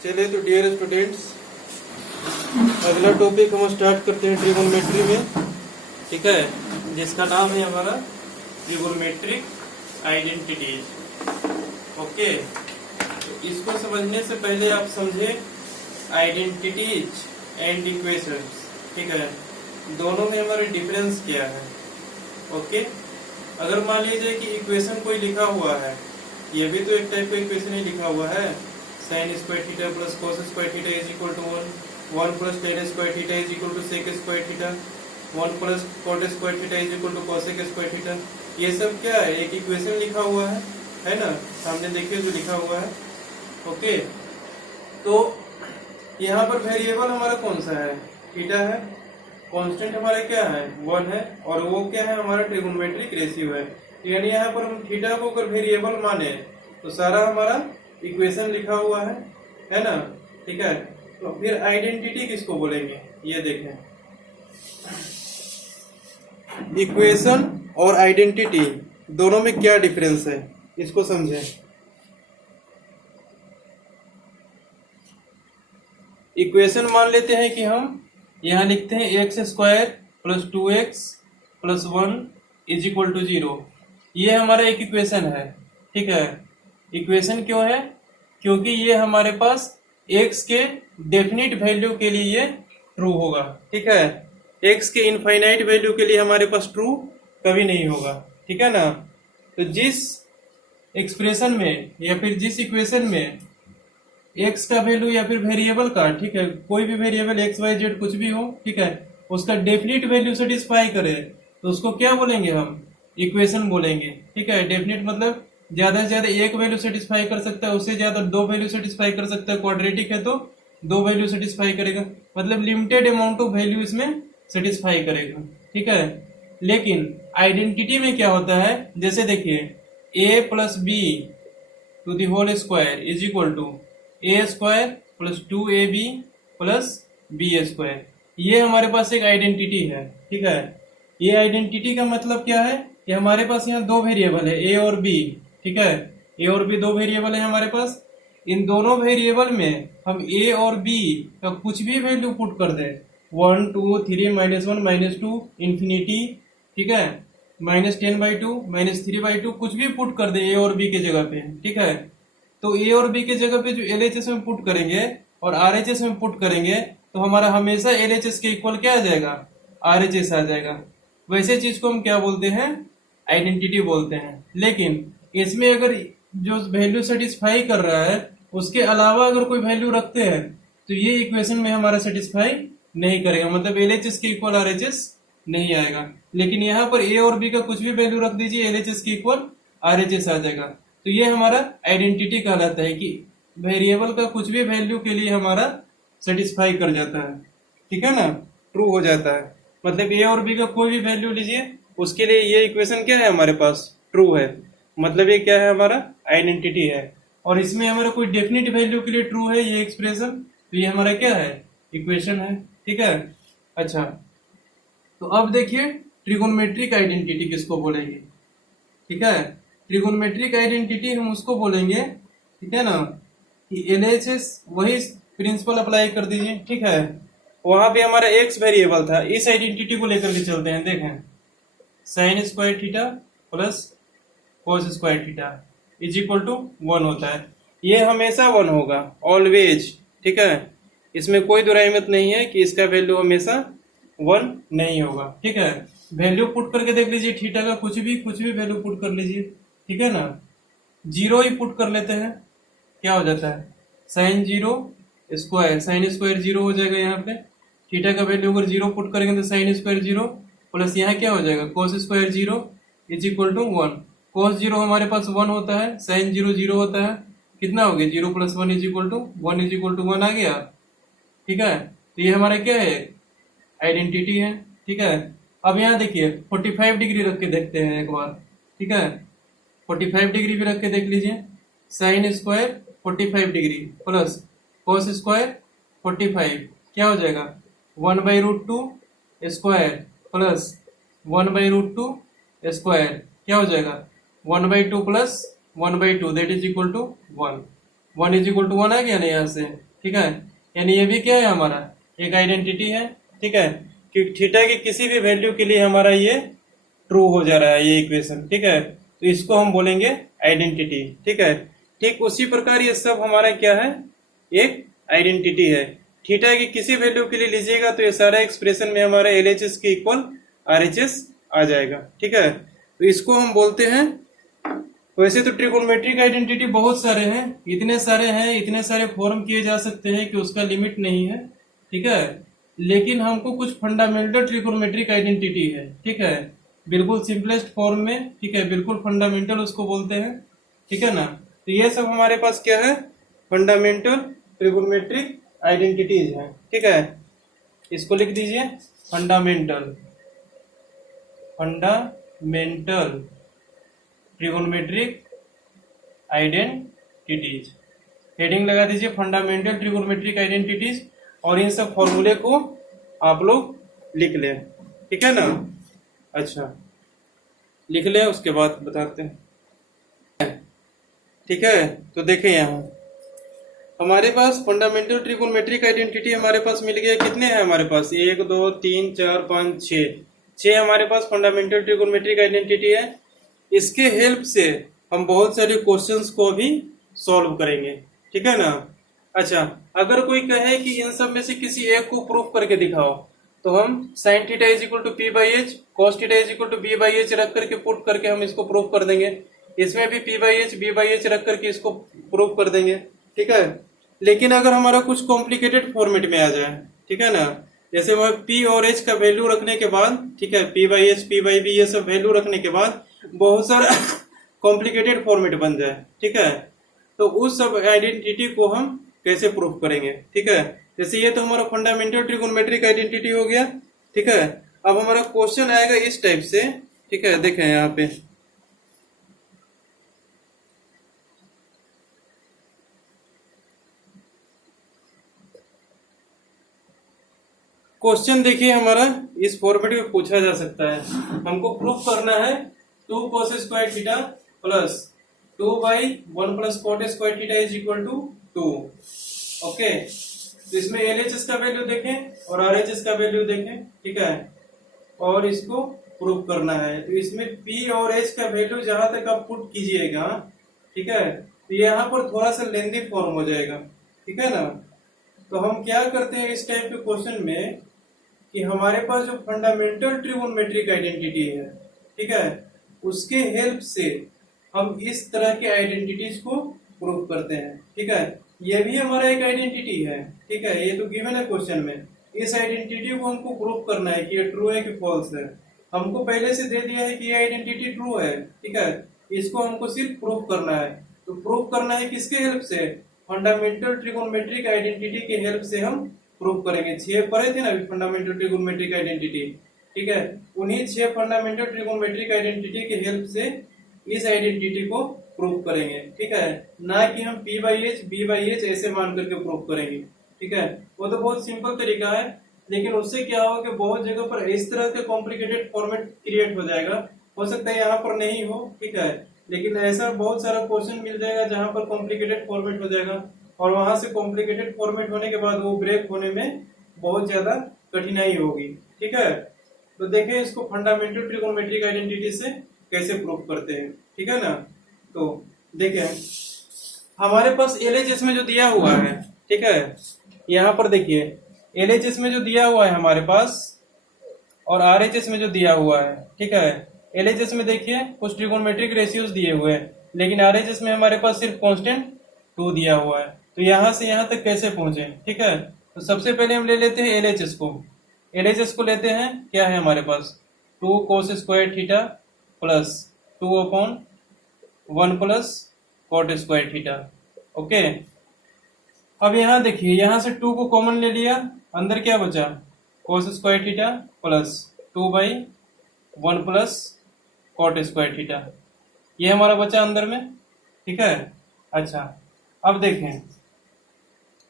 चलिए तो dear students, अगला टॉपिक हम स्टार्ट करते हैं ट्रिगोनोमेट्री में। ठीक है, जिसका नाम है हमारा ट्रिगोनोमेट्रिक आइडेंटिटीज। ओके, तो इसको समझने से पहले आप समझे आइडेंटिटीज एंड इक्वेशंस। ठीक है, दोनों में हमारे डिफरेंस क्या है। ओके, अगर मान लीजिए कि इक्वेशन कोई लिखा हुआ है, ये भी तो एक टाइप का इक्वेशन ही लिखा हुआ है, sin square theta plus cos square theta is equal to 1 plus tan square theta is equal to sec square theta, 1 plus cot square theta is equal to cosec square theta. ये सब क्या है, एक equation लिखा हुआ है ना, सामने देखिए जो लिखा हुआ है। ओके, तो यहाँ पर वेरिएबल हमारा कौन सा है, थीटा है, कांस्टेंट हमारा क्या है 1 है, और वो क्या है हमारा ट्रिगोनोमेट्रिक रेशियो है। यानी यहाँ पर हम थीटा को अगर वेरिएबल माने तो सारा हमारा इक्वेशन लिखा हुआ है ना। ठीक है, तो फिर आइडेंटिटी किसको बोलेंगे, ये देखें। इक्वेशन और आइडेंटिटी दोनों में क्या डिफरेंस है, इसको समझें। इक्वेशन मान लेते हैं कि हम यहाँ लिखते हैं x square plus 2x plus 1 is equal to 0। ये हमारा एक इक्वेशन है। ठीक है, इक्वेशन क्यों है, क्योंकि ये हमारे पास x के डेफिनिट वैल्यू के लिए ये ट्रू होगा। ठीक है, x के इनफाइनाइट वैल्यू के लिए हमारे पास ट्रू कभी नहीं होगा। ठीक है ना, तो जिस एक्सप्रेशन में या फिर जिस इक्वेशन में x का वैल्यू या फिर वेरिएबल का, ठीक है, कोई भी वेरिएबल x y z कुछ भी हो, ठीक है, उसका डेफिनिट वैल्यू सेटिस्फाई करे तो उसको क्या बोलेंगे, हम इक्वेशन बोलेंगे। ठीक है, डेफिनिट मतलब ज्यादा से ज्यादा एक वैल्यू सेटिस्फाई कर सकता है, उससे ज्यादा दो वैल्यू सेटिस्फाई कर सकता है, क्वाड्रेटिक है तो दो वैल्यू सेटिस्फाई करेगा, मतलब लिमिटेड अमाउंट ऑफ वैल्यू इसमें सेटिस्फाई करेगा। ठीक है, लेकिन आइडेंटिटी में क्या होता है, जैसे देखिए a plus b to the whole square is equal to a square plus 2ab plus B square. ये हमारे पास एक आइडेंटिटी है। ठीक है, ये आइडेंटिटी का मतलब क्या है कि हमारे पास यहाँ दो वेरिएबल है a और b। ठीक है, a और b दो वेरिएबल है हमारे पास। इन दोनों वेरिएबल में हम a और b का कुछ भी वैल्यू पुट कर दें, 1 2 3 -1 -2 इंफिनिटी, ठीक है, -10/2 -3/2 कुछ भी पुट कर दें a और b के जगह पे। ठीक है, तो a और b के जगह पे जो LHS में पुट करेंगे और RHS में पुट करेंगे तो हमारा हमेशा LHS के इक्वल क्या आ जाएगा, RHS आ जाएगा। वैसे चीज को हम क्या बोलते हैं, आइडेंटिटी बोलते हैं। लेकिन इसमें अगर जो वैल्यू सेटिस्फाई कर रहा है उसके अलावा अगर कोई वैल्यू रखते हैं तो ये इक्वेशन में हमारा सेटिस्फाई नहीं करेगा, मतलब LHS के इक्वल RHS नहीं आएगा। लेकिन यहाँ पर a और b का कुछ भी वैल्यू रख दीजिए, LHS के इक्वल RHS आ जाएगा। तो ये हमारा आइडेंटिटी कहलाता है कि वेरिएबल का कुछ भी वैल्यू के लिए हमारा सेटिस्फाई कर जाता है। ठीक है ना, ट्रू हो जाता है, मतलब a और b का कोई भी वैल्यू लीजिए उसके लिए ये इक्वेशन क्या है हमारे पास, ट्रू है, मतलब ये क्या है हमारा आइडेंटिटी है। और इसमें हमारा कोई डेफिनेट वैल्यू के लिए ट्रू है ये एक्सप्रेशन, तो ये हमारा क्या है, इक्वेशन है। ठीक है, अच्छा, तो अब देखिए ट्रिगोनोमेट्रिक आइडेंटिटी किसको बोलेंगे। ठीक है, ट्रिगोनोमेट्रिक आइडेंटिटी हम उसको बोलेंगे, ठीक है ना, कि LHS वही प्रिंसिपल अप्लाई कर दीजिए। ठीक है, वहां पे हमारा x वेरिएबल था, इस आइडेंटिटी को लेकर के चलते हैं। देखें, sin square theta plus cos square theta is equal to 1 होता है। ये हमेशा 1 होगा, ऑलवेज। ठीक है, इसमें कोई दुराई मत नहीं है कि इसका वैल्यू हमेशा 1 नहीं होगा। ठीक है, वैल्यू पुट करके देख लीजिए, थीटा का कुछ भी वैल्यू पुट कर लीजिए। ठीक है ना, 0 ही पुट कर लेते हैं, क्या हो जाता है, sin 0 स्क्वायर, sin स्क्वायर 0 हो जाएगा। यहाँ पे थीटा का वैल्यू अगर 0 पुट करेंगे तो sin स्क्वायर 0 प्लस यहाँ क्या हो जाएगा, cos square 0 is equal to 1। cos 0 हमारे पास 1 होता है, sin 0 0 होता है, कितना हो गया, 0 plus 1 is equal to 1 is equal to 1 आ गया। ठीक है, तो ये हमारा क्या है, आइडेंटिटी है। ठीक है, अब यहाँ देखिए 45 डिग्री रख के देखते हैं एक बार। ठीक है, 45 डिग्री भी रख के देख लीजिए, sin square 45 degree plus cos square 45 क्या हो जाएगा, 1/√2 स्क्वायर प्लस 1/√2 स्क्वायर क्या हो जाएगा, 1/2 plus 1/2 that is equal to 1। 1 is equal to 1 आ गया ना यहाँ से, ठीक है, यानी ये भी क्या है हमारा एक आइडेंटिटी है। ठीक है, कि थीटा की किसी भी वैल्यू के लिए हमारा ये ट्रू हो जा रहा है ये इक्वेशन। ठीक है, तो इसको हम बोलेंगे आइडेंटिटी। ठीक है, ठीक उसी प्रकार ये सब हमारा क्या है, एक आइडेंटिटी है। थीटा की किसी वैल्यू के लिए लीजिएगा तो ये सारा एक्सप्रेशन में हमारा LHS के इक्वल RHS आ जाएगा। ठीक है, तो इसको हम बोलते हैं। वैसे तो ट्रिगोनोमेट्रिक आइडेंटिटी बहुत सारे हैं, इतने सारे फॉर्म किए जा सकते हैं कि उसका लिमिट नहीं है। ठीक है, लेकिन हमको कुछ फंडामेंटल ट्रिगोनोमेट्रिक आइडेंटिटी है। ठीक है, बिल्कुल सिंपलेस्ट फॉर्म में। ठीक है, बिल्कुल फंडामेंटल उसको बोलते हैं। ठीक है ना, तो ये सब हमारे पास क्या है, फंडामेंटल ट्रिगोनोमेट्रिक आइडेंटिटीज हैं। ठीक है, इसको लिख दीजिए फंडामेंटल ट्रिगोनोमेट्रिक आइडेंटिटीज। हेडिंग लगा दीजिए फंडामेंटल ट्रिगोनोमेट्रिक आइडेंटिटीज, और इन सब फॉर्मूले को आप लोग लिख लें। ठीक है ना, अच्छा लिख लें, उसके बाद बताते हैं। ठीक है, तो देखें यहाँ हमारे पास फंडामेंटल ट्रिगोनोमेट्रिक आइडेंटिटी हमारे पास मिल गया। कितने हैं हमारे पास, 1 2 3 4 5 6 हमारे पास फंडामेंटल ट्रिगोनोमेट्रिक आइडेंटिटी है। इसके हेल्प से हम बहुत सारे क्वेश्चंस को भी सॉल्व करेंगे। ठीक है ना, अच्छा अगर कोई कहे कि इन सब में से किसी एक को प्रूफ करके दिखाओ, तो हम sin theta is equal to P by h, cos theta is equal to B by h रख करके पुट करके हम इसको प्रूफ कर देंगे। इसमें भी P by H B by h रख करके इसको प्रूफ कर देंगे। ठीक है, लेकिन अगर हमारा कुछ कॉम्प्लिकेटेड फॉर्मेट में आ जाए, ठीक है ना, जैसे वह P और H का वैल्यू रखने के बाद, ठीक है, P by H P by B ये सब वैल्यू रखने के बाद बहुत सारा कॉम्प्लिकेटेड फॉर्मेट बन जाए। ठीक है, तो उस सब आइडेंटिटी को हम कैसे प्रूफ करेंगे। ठीक है, जैसे ये तो हमारा फंडामेंटल ट्रिगोनोमेट्रिक आइडेंटिटी हो गया। ठीक है, अब हमारा क्वेश्चन आएगा इस टाइप से। ठीक है, देखें यहाँ पे क्वेश्चन देखिए हमारा इस फॉर्मेट में पूछा जा सकता है। हमको प्रूफ करना है 2 cos square theta plus 2 by 1 plus cot square theta is equal to 2। Okay, तो इसमें LHS का वैल्यू देखें और RHS का वैल्यू देखें। ठीक है, और इसको प्रूफ करना है। तो इसमें P और H का वैल्यू जहां तक आप पुट कीजिएगा, ठीक है, तो यहाँ पर थोड़ा सा लेंदी फॉर्म हो जाएगा। ठीक है ना, तो हम क्या करते हैं इस टाइप के क्वेश्चन में कि हमारे पास जो फंडामेंटल ट्रिगोनोमेट्रिक आइडेंटिटी है, ठीक है, उसके हेल्प से हम इस तरह के आइडेंटिटीज को प्रूव करते हैं। ठीक है, ये भी हमारा एक आइडेंटिटी है। ठीक है, ये तो गिवन है क्वेश्चन में। इस आइडेंटिटी को हमको प्रूव करना है कि ये ट्रू है कि फॉल्स है। हमको पहले से दे दिया है कि ये आइडेंटिटी ट्रू है। ठीक है, इसको हमको सिर्फ प्रूव करना है। तो प्रूव करना है किसके हेल्प से, फंडामेंटल ट्रिगोनोमेट्रिक आइडेंटिटी के हेल्प से हम प्रूव करेंगे। 6 पढ़े थे ना अभी फंडामेंटल ट्रिगोनोमेट्रिक आइडेंटिटी। ठीक है, उन्हीं 6 फंडामेंटल ट्रिगोनोमेट्रिक आइडेंटिटी के हेल्प से इस आइडेंटिटी को प्रूव करेंगे। ठीक है, ना कि हम P by H B by H ऐसे मान करके प्रूव करेंगे। ठीक है, वो तो बहुत सिंपल तरीका है, लेकिन उससे क्या होगा कि बहुत जगह पर इस तरह के कॉम्प्लिकेटेड फॉर्मेट क्रिएट हो जाएगा। हो सकता है यहाँ पर नहीं हो, ठीक है, लेकिन ऐसा बहुत सारा क्वेश्चन मिल जाएगा जहां पर कॉम्प्लिकेटेड फॉर्मेट हो जाएगा, और वहां से कॉम्प्लिकेटेड फॉर्मेट होने के बाद वो ब्रेक होने में बहुत ज्यादा कठिनाई होगी। ठीक है, तो देखें इसको फंडामेंटल ट्रिगोनोमेट्रिक आइडेंटिटी से कैसे प्रूव करते हैं। ठीक है ना, तो देखें हमारे पास LHS में जो दिया हुआ है, ठीक है, यहाँ पर देखिए LHS में जो दिया हुआ है हमारे पास और RHS में जो दिया हुआ है, ठीक है, LHS में देखिए कुछ ट्रिगोनोमेट्रिक रेशियोज दिए हुए हैं, लेकिन RHS में हमारे पास सिर्फ कांस्टेंट 2 दिया हुआ है। तो यहाँ से यहाँ तक कैसे पहुंचे। ठीक है, तो सबसे पहले हम ले लेते हैं LHS को। LHS को लेते हैं, क्या है हमारे पास 2 cos square theta plus 2 upon 1 plus cot square theta. Okay, अब यहाँ देखिए यहाँ से 2 को कॉमन ले लिया, अंदर क्या बचा cos square theta plus 2 by 1 plus cot square theta, ये हमारा बचा अंदर में। ठीक है, अच्छा अब देखें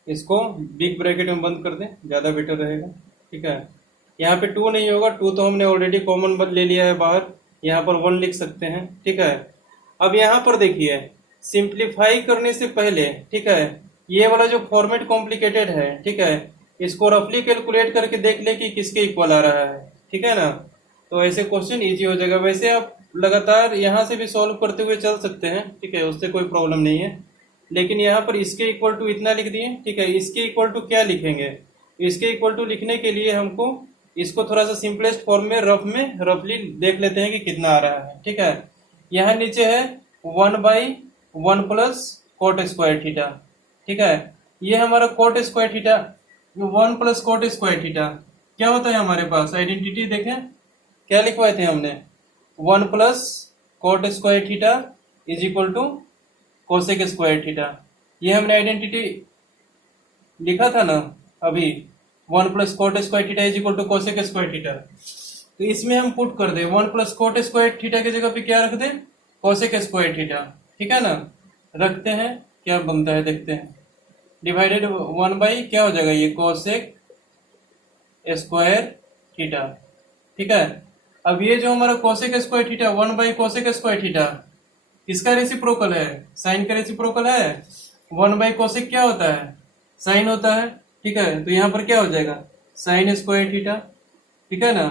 इसको बिग ब्रैकेट में बंद कर दें, ज्यादा बेटर रहेगा। ठीक है, यहाँ पे 2 नहीं होगा, 2 तो हमने ऑलरेडी कॉमन ले लिया है बाहर, यहाँ पर 1 लिख सकते हैं। ठीक है, अब यहाँ पर देखिए सिंप्लीफाई करने से पहले, ठीक है, ये वाला जो फॉर्मेट कॉम्प्लिकेटेड है, ठीक है, इसको रफली कैलकुलेट करके देख ले कि किसके इक्वल आ रहा है, ठीक है ना। तो ऐसे क्वेश्चन इजी हो जाएगा। वैसे आप लगातार यहाँ से भी सॉल्व करते हुए चल सकते हैं, ठीक है, उससे कोई प्रॉब्लम नहीं है। लेकिन यहाँ पर इसके इक्वल टू इतना लिख दिए, ठीक है। इसके इक्वल टू क्या लिखेंगे? इसके इक्वल टू लिखने के लिए हमको इसको थोड़ा सा सिंपलेस्ट फॉर्म में रफली देख लेते हैं कि कितना आ रहा है, ठीक है। यहाँ नीचे है 1/1 प्लस कोट स्क्वायर थीटा, ठीक है। ये हमारा coat square theta, 1 plus cot square theta क्या होता है हमारे पास? आइडेंटिटी देखें क्या लिखवाए थे हमने, 1 plus cot square theta is equal to cosec square theta. ये हमने आइडेंटिटी लिखा था ना अभी, 1 plus cot square theta is equal to cosec square theta. तो इसमें हम पुट कर दे 1 प्लस कोट स्क्वायर थीटा की जगह पे क्या रख दे? कोसेक स्क्वायर थीटा, ठीक है ना। रखते हैं, क्या बनता है देखते हैं। डिवाइडेड 1 बाई क्या हो जाएगा, ये कोसेक स्क्वायर थीटा, ठीक है। अब ये जो हमारा cosec square theta 1 by cosec square theta किसका रेसिप्रोकल है? साइन का रेसिप्रोकल है। 1 बाई कोसेक क्या होता है? साइन होता है, ठीक है। तो यहाँ पर क्या हो जाएगा? साइन स्क्वायर थीटा, ठीक है ना।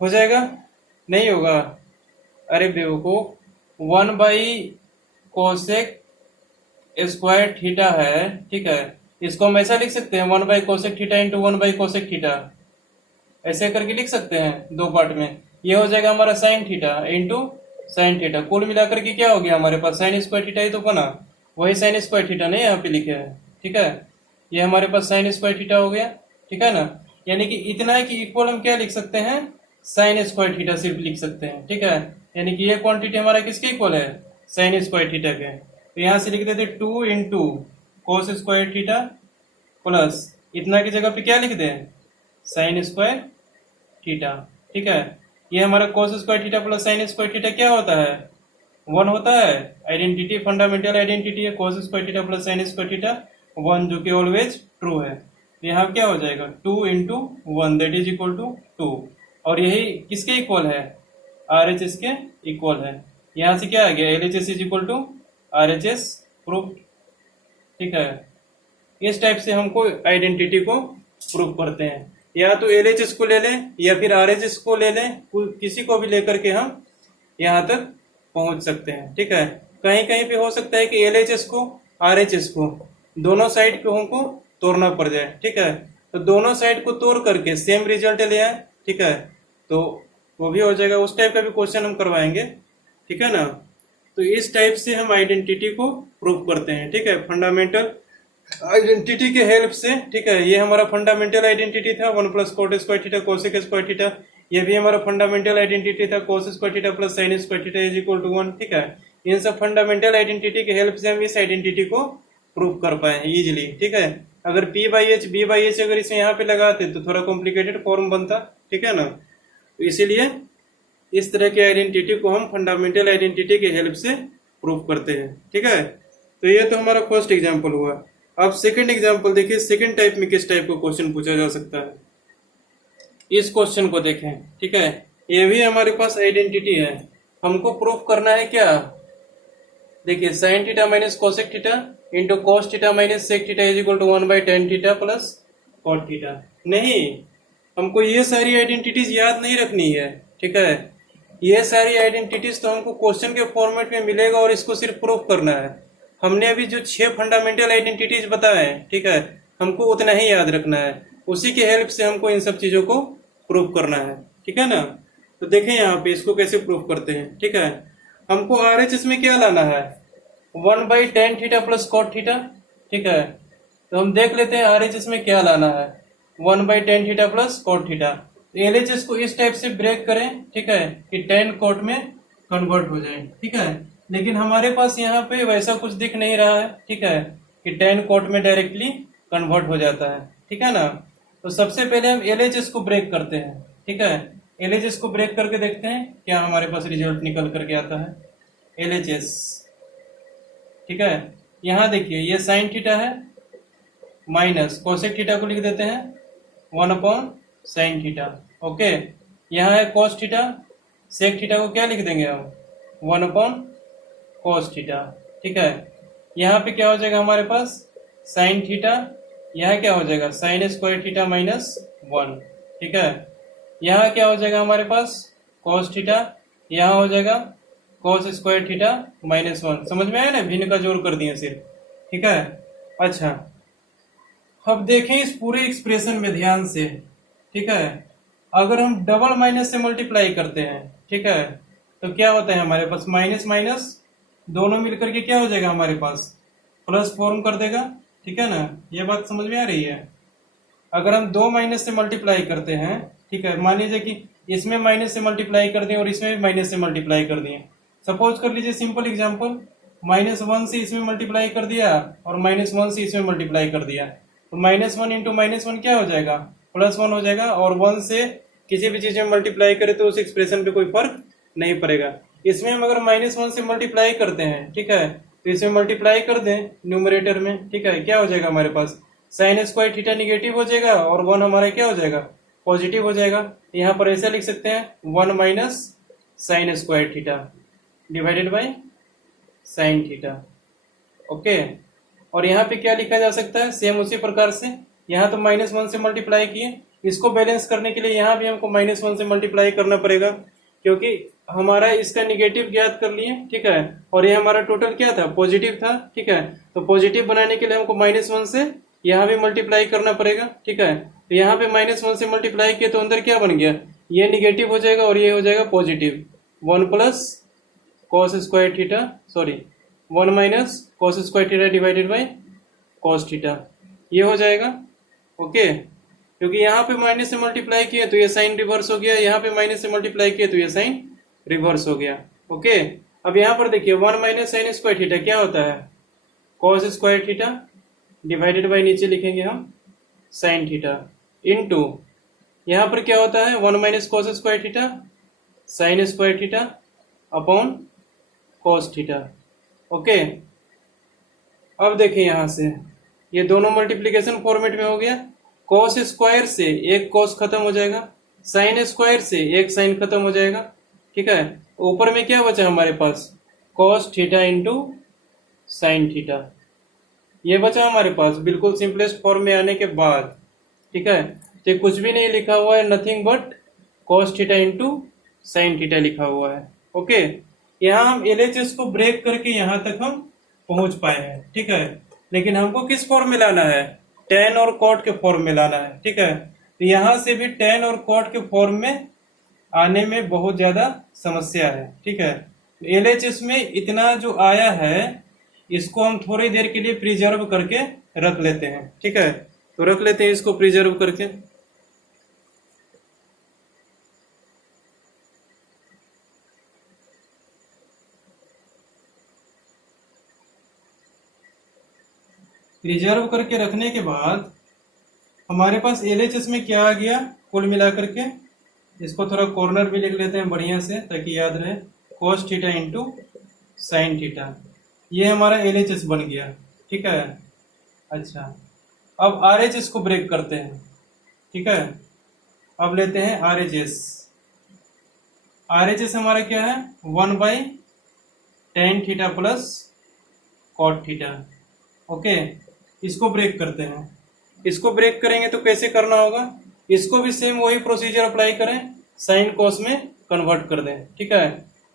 हो जाएगा? नहीं होगा? अरे बेवकूफ, 1 बाई कोसेक स्क्वायर थीटा है, ठीक है। इसको हम ऐसा लिख सकते हैं 1 by cosec theta into 1 by cosec theta, ऐसे करके लिख सकते हैं दो पार्ट में। ये हो जाएगा हमारा sign theta into sine theta. कुल मिलाकर के क्या हो गया हमारे पास? साइन स्क्वायर थीटा ही तो बना, वही साइन स्क्वायर थीटा नहीं यहाँ पे लिखे हैं, ठीक है। ये हमारे पास साइन स्क्वायर थीटा हो गया, ठीक है ना। यानी कि इतना है कि इक्वल हम क्या लिख सकते हैं? साइन स्क्वायर थीटा सिर्फ लिख सकते हैं, ठीक है। यानी कि ये क्वांटिटी हमारा किसके इक्वल है? साइन स्क्वायर थीटा के। तो यहाँ से लिख देते 2 into cos square theta plus इतना की जगह पे क्या लिख दें? साइन स्क्वायर थीटा, ठीक है। ये हमारा कोस square theta plus sine square theta क्या होता है? 1 होता है। आइडेंटिटी फंडामेंटल आइडेंटिटी है कोस square theta plus sine square theta 1, जो कि ऑलवेज ट्रू है। यहाँ क्या हो जाएगा? 2 into 1 that is equal to 2। और यही किसके इक्वल है? RHS के इक्वल है। यहाँ से क्या आ गया? LHS is equal to RHS proof, ठीक है। इस टाइप से हमको आइडेंटिटी को प्रूव करते हैं। या तो LHS को ले लें या फिर RHS को ले लें, किसी को भी लेकर के हम यहाँ तक पहुंच सकते हैं, ठीक है। कहीं कहीं पे हो सकता है कि LHS को RHS को दोनों साइड को हमको तोड़ना पड़ जाए, ठीक है। तो दोनों साइड को तोड़ करके सेम रिजल्ट ले आए, ठीक है, तो वो भी हो जाएगा। उस टाइप का भी क्वेश्चन हम करवाएंगे, ठीक है ना। तो इस टाइप से हम आइडेंटिटी को प्रूव करते हैं, ठीक है, फंडामेंटल आइडेंटिटी के हेल्प से, ठीक है। ये हमारा फंडामेंटल आइडेंटिटी था 1 plus cot square theta cosec square theta. ये भी हमारा फंडामेंटल आइडेंटिटी था cos square theta plus sine square theta is equal to 1, ठीक है। इन सब फंडामेंटल आइडेंटिटी के हेल्प से हम इस आइडेंटिटी को प्रूव कर पाए इजिली, ठीक है। अगर P by h b by h अगर इसे यहाँ पे लगाते तो थोड़ा कॉम्प्लिकेटेड फॉर्म बनता, ठीक है ना। तो इसीलिए इस तरह की आइडेंटिटी को हम फंडामेंटल आइडेंटिटी के हेल्प से प्रूव करते हैं, ठीक है। तो ये तो हमारा फर्स्ट एग्जाम्पल हुआ। अब सेकंड एग्जाम्पल देखिए, सेकंड टाइप में किस टाइप का क्वेश्चन पूछा जा सकता है। इस क्वेश्चन को देखें, ठीक है। ये भी हमारे पास आइडेंटिटी है, हमको प्रूफ करना है क्या? देखिए sine theta minus cosec theta into cos theta minus sec theta is equal to 1 by tan theta plus cot theta. नहीं, हमको ये सारी आइडेंटिटीज याद नहीं रखनी है, ठीक है। ये सारी आइडेंटिटीज तो हमको क्वेश्चन के फॉर्मेट में मिलेगा और इसको सिर्फ प्रूफ करना है। हमने अभी जो 6 फंडामेंटल आइडेंटिटीज बताए हैं, ठीक है, हमको उतना ही याद रखना है। उसी के हेल्प से हमको इन सब चीजों को प्रूफ करना है, ठीक है ना। तो देखें यहाँ पे इसको कैसे प्रूफ करते हैं, ठीक है। हमको RHS में क्या लाना है? 1 by tan theta plus cot theta, ठीक है। तो हम देख लेते हैं RHS में क्या लाना है, 1 by tan theta plus cot theta. LHS को इस टाइप से ब्रेक करें, ठीक है, कि टेन कॉट में कन्वर्ट हो जाए, ठीक है। लेकिन हमारे पास यहाँ पे वैसा कुछ दिख नहीं रहा है, ठीक है, कि टेन कॉट में डायरेक्टली कन्वर्ट हो जाता है, ठीक है ना। तो सबसे पहले हम LHS को ब्रेक करते हैं, ठीक है। LHS को ब्रेक करके देखते हैं क्या हमारे पास रिजल्ट निकल करके आता है। LHS, ठीक है। यहाँ देखिए ये साइन थीटा है माइनस कोसेक थीटा को लिख देते हैं 1 अपॉन साइन थीटा, ओके। यहाँ है कॉस थीटा, सेक थीटा को क्या लिख देंगे हम? 1 अपॉन कॉस थीटा, ठीक है। यहाँ पे क्या हो जाएगा हमारे पास साइन थीटा, यहाँ क्या हो जाएगा साइन स्क्वायर थीटा माइनस 1, ठीक है। यहाँ क्या हो जाएगा हमारे पास कॉस थीटा, यहाँ हो जाएगा कॉस स्क्वायर थीटा माइनस 1। समझ में आया ना, भिन्न का जोड़ कर दिए सिर्फ, ठीक है। अच्छा अब देखें इस पूरे एक्सप्रेशन में ध्यान से, ठीक है। अगर हम डबल माइनस से मल्टीप्लाई करते हैं, ठीक है, तो क्या होता है हमारे पास माइनस माइनस दोनों मिलकर के क्या हो जाएगा हमारे पास प्लस फॉर्म कर देगा, ठीक है ना। ये बात समझ में आ रही है। अगर हम दो माइनस से मल्टीप्लाई करते हैं, ठीक है, मान लीजिए कि इसमें माइनस से मल्टीप्लाई कर दिए और इसमें भी माइनस से मल्टीप्लाई कर दिए। सपोज कर लीजिए सिंपल एग्जांपल, -1 से इसमें मल्टीप्लाई कर दिया और -1 से इसमें मल्टीप्लाई कर दिया, तो -1 इंटू -1 क्या हो जाएगा +1 हो जाएगा। और 1 से किसी भी चीज में मल्टीप्लाई करे तो उस एक्सप्रेशन पे कोई फर्क नहीं पड़ेगा। इसमें हम अगर -1 से मल्टीप्लाई करते हैं, ठीक है, तो इसमें मल्टीप्लाई कर दें न्यूमरेटर में, ठीक है, क्या हो जाएगा हमारे पास साइन स्क्वायर थीटा निगेटिव हो जाएगा और 1 हमारा क्या हो जाएगा पॉजिटिव हो जाएगा। यहाँ पर ऐसे लिख सकते हैं 1 minus sign square theta divided by sign theta, okay. और यहाँ पे क्या लिखा जा सकता है सेम उसी प्रकार से, यहाँ तो -1 से मल्टीप्लाई किए, इसको बैलेंस करने के लिए यहाँ भी हमको -1 से मल्टीप्लाई करना पड़ेगा, क्योंकि हमारा इसका निगेटिव ज्ञात कर लिए, ठीक है, और ये हमारा टोटल क्या था पॉजिटिव था, ठीक है। तो पॉजिटिव बनाने के लिए हमको -1 से यहाँ भी मल्टीप्लाई करना पड़ेगा, ठीक है। तो यहाँ पे -1 से मल्टीप्लाई किया तो अंदर क्या बन गया, ये निगेटिव हो जाएगा और ये हो जाएगा positive, 1 plus cos square theta, sorry 1 minus cos square theta divided by cos theta, ये हो जाएगा, ओके। क्योंकि यहाँ पे माइनस से मल्टीप्लाई किया तो ये साइन रिवर्स हो गया, यहाँ पे माइनस से मल्टीप्लाई किया तो ये साइन रिवर्स हो गया, ओके। अब यहाँ पर देखिए 1 माइनस साइन स्क्वायर थीटा क्या होता है cos square theta divided by नीचे लिखेंगे हम साइन थीटा इनटू यहाँ पर क्या होता है 1 minus cos square theta sine square theta upon cos theta, okay. अब देखिए यहाँ से ये दोनों मल्टीप्लीकेशन फॉर्मेट में हो गया, कॉस स्क्वायर से एक कॉस खत्म हो जाएगा, साइन स्क्वायर से एक साइन खत्म हो जाएगा, ठीक है। ऊपर में क्या बचा हमारे पास cos theta into sine theta, ये बचा हमारे पास बिल्कुल सिंपलेस्ट फॉर्म में आने के बाद, ठीक है। तो कुछ भी नहीं लिखा हुआ है, nothing but cos theta into sine theta लिखा हुआ है, ओके। यहाँ हम LHS को ब्रेक करके यहाँ तक हम पहुंच पाए हैं, ठीक है। लेकिन हमको किस फॉर्म में लाना है tan और cot के फॉर्म में लाना है, ठीक है। तो यहाँ से भी tan और cot के फॉर्म में आने में बहुत ज्यादा समस्या है, ठीक है। LHS में इतना जो आया है इसको हम थोड़ी देर के लिए प्रिजर्व करके रख लेते हैं, ठीक है। तो रख लेते हैं इसको प्रिजर्व करके। प्रिजर्व करके रखने के बाद हमारे पास LHS में क्या आ गया कुल मिलाकर के, इसको थोड़ा कॉर्नर भी लिख लेते हैं बढ़िया से ताकि याद रहे, cos theta into sine theta, ये हमारा LHS बन गया, ठीक है। अच्छा अब RHS को ब्रेक करते हैं, ठीक है। अब लेते हैं RHS। RHS हमारा क्या है 1 by tan theta plus cot theta, okay. इसको ब्रेक करते हैं, इसको ब्रेक करेंगे तो कैसे करना होगा, इसको भी सेम वही प्रोसीजर अप्लाई करें, साइन कॉस में कन्वर्ट कर दें, ठीक है।